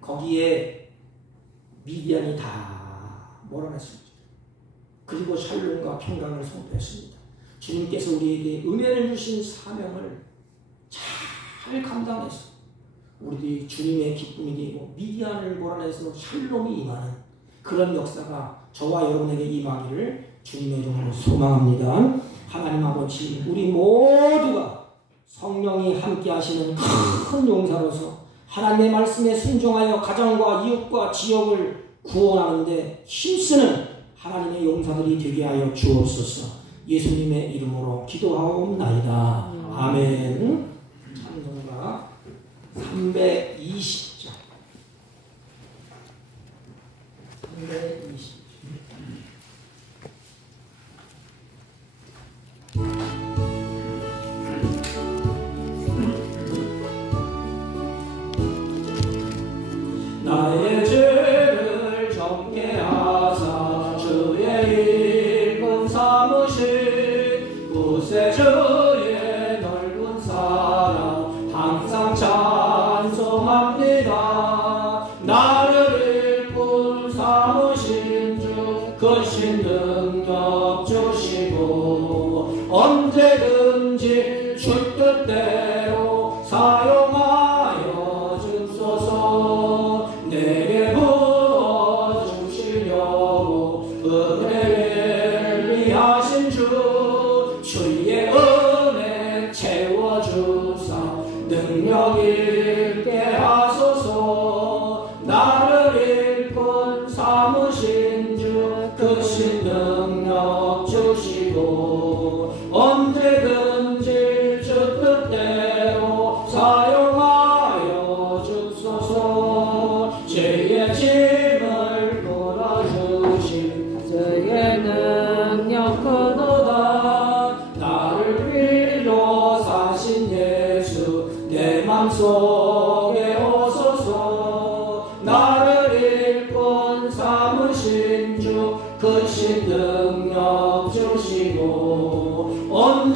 거기에 미디안이 다 몰아냈습니다. 그리고 샬롬과 평강을 선포했습니다. 주님께서 우리에게 은혜를 주신 사명을 잘 감당해서 우리들이 주님의 기쁨이 되고 미디안을 몰아내서 샬롬이 임하는 그런 역사가 저와 여러분에게 임하기를 주님의 이름으로 소망합니다. 하나님 아버지, 우리 모두가 성령이 함께 하시는 큰 용사로서 하나님의 말씀에 순종하여 가정과 이웃과 지역을 구원하는데 힘쓰는 하나님의 용사들이 되게 하여 주옵소서. 예수님의 이름으로 기도하옵나이다. 아멘. 찬송가 320장 320장 나의 죄를 적게 하사 주의 일꾼 삼으신 구세주의 넓은 사랑 항상 찬송합니다. 나를 일꾼 삼으신 주 크신 능력 주시고 언제든지 주 뜻대로 사용하여 주소서. 내게 부어주시려고 은혜를 위하신 주 주의 은혜 채워주사 능력 있게 하소서. 나를 일꾼 삼으신 주 크신 능력 주시고 언제든지 주 뜻대로 사용하여 주소서. 죄의 짐을 돌아주신 주의 능력 크도다. 나를 위로 사신 예수 내 맘속에 오소서.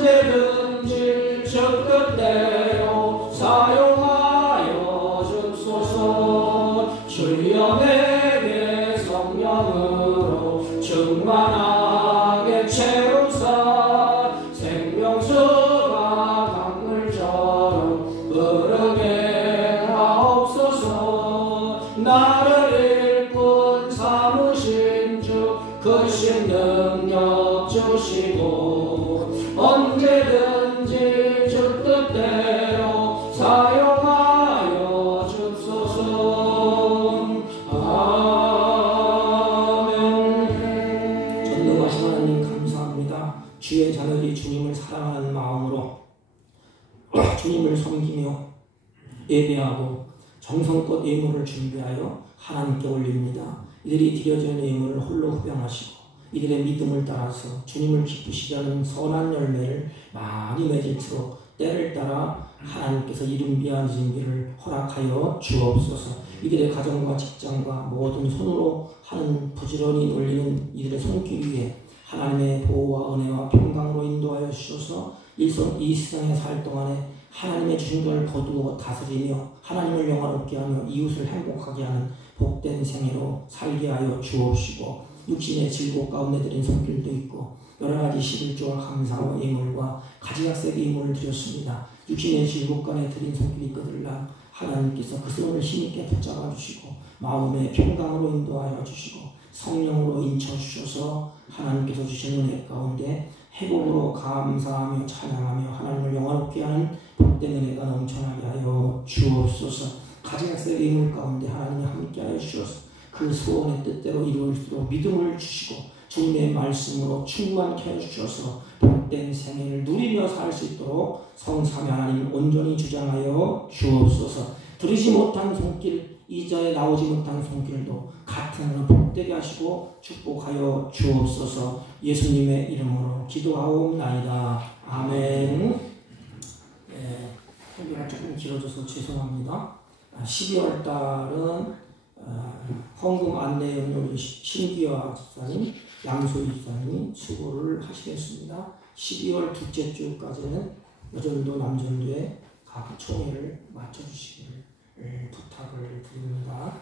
언제든지 적극대로 사용하여 주소서. 주여 내게 성령으로 충만하게 채우사 생명수가 강물처럼 흐르게 하옵소서. 나를 일꾼 삼으신 주 크신 능력 주시고 언제든지 주 뜻대로 사용하여 주소서. 아멘. 전능하신 하나님 감사합니다. 주의 자녀들이 주님을 사랑하는 마음으로 주님을 섬기며 예배하고 정성껏 예물을 준비하여 하나님께 올립니다. 이들이 드려진 예물을 홀로 흡양하시고 이들의 믿음을 따라서 주님을 기쁘시게 하는 선한 열매를 많이 맺을수록 때를 따라 하나님께서 이른 미안해진 길을 허락하여 주옵소서. 이들의 가정과 직장과 모든 손으로 하는 부지런히 놀리는 이들의 손길 위에 하나님의 보호와 은혜와 평강으로 인도하여 주셔서 이 세상에 살 동안에 하나님의 주신 것을 거두어 다스리며 하나님을 영화롭게 하며 이웃을 행복하게 하는 복된 생애로 살게 하여 주옵시고 육신의 질곡 가운데 드린 손길도 있고 여러가지 11조와 감사와 예물과 가지각색의 예물을 드렸습니다. 육신의 질곡 간에 드린 손길이 있거들라 하나님께서 그 손을 힘있게 붙잡아 주시고 마음의 평강으로 인도하여 주시고 성령으로 인쳐주셔서 하나님께서 주신 은혜 가운데 회복으로 감사하며 찬양하며 하나님을 영화롭게 하는 복된 은혜가 넘쳐나게 하여 주옵소서. 가지각색의 예물 가운데 하나님이 함께하여 주셔서 그 소원의 뜻대로 이루어지도록 믿음을 주시고 주님의 말씀으로 충만케 해주셔서 복된 생애를 누리며 살 수 있도록 성삼위 하나님 온전히 주장하여 주옵소서. 들이지 못한 손길 이자에 나오지 못한 손길도 같은 복되게 하시고 축복하여 주옵소서. 예수님의 이름으로 기도하옵나이다. 아멘. 설교가 조금 길어져서 죄송합니다. 12월 달은 헌금 안내 연료 신기화 집사님, 양소희 집사님이 수고를 하시겠습니다. 12월 둘째 주까지는 여전도 남전도에 각 총회를 맞춰주시기를 부탁을 드립니다.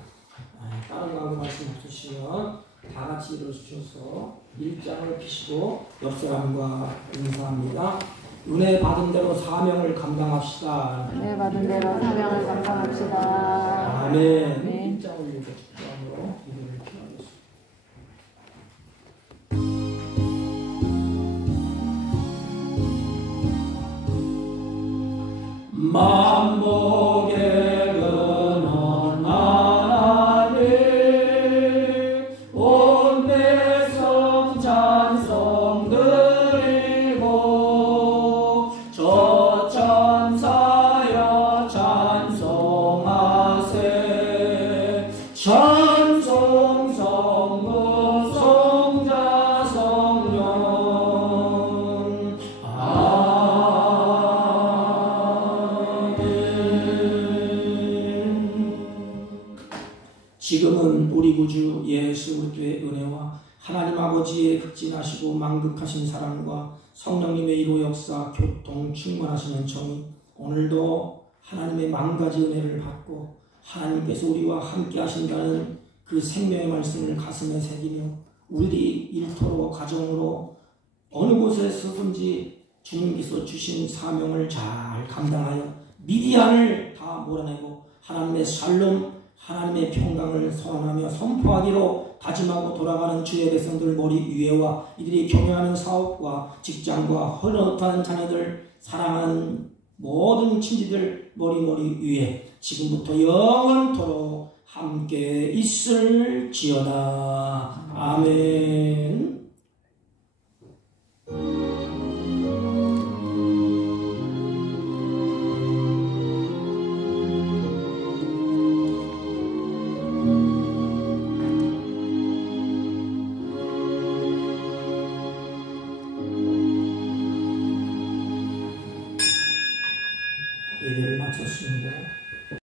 다른 거 말씀 없으시면 다 같이 일어서셔서 일장을 피시고 옆 사람과 인사합니다. 은혜 받은 대로 사명을 감당합시다. 은혜 받은 대로 사명을 감당합시다. 아멘. 네. 일장 올리고 축도함으로 기도를 피하겠습니다. 만복의 근원 하나님 온 백성 찬송 드리고 저 천사여 찬송하세. 찬송 성부 성자 성령 지금은 우리 구주 예수 그리스도의 은혜와 하나님 아버지의 극진하시고 만극하신 사랑과 성령님의 이로 역사 교통 충만하신 은총이 오늘도 하나님의 만가지 은혜를 받고 하나님께서 우리와 함께 하신다는 그 생명의 말씀을 가슴에 새기며 우리 일터로 가정으로 어느 곳에서든지 주님께서 주신 사명을 잘 감당하여 미디안을 다 몰아내고 하나님의 샬롬 하나님의 평강을 선언하며 선포하기로 다짐하고 돌아가는 주의 백성들 머리 위에와 이들이 경영하는 사업과 직장과 흐뭇한 자녀들 사랑하는 모든 친지들 머리 위에 지금부터 영원토록 함께 있을지어다. 아멘.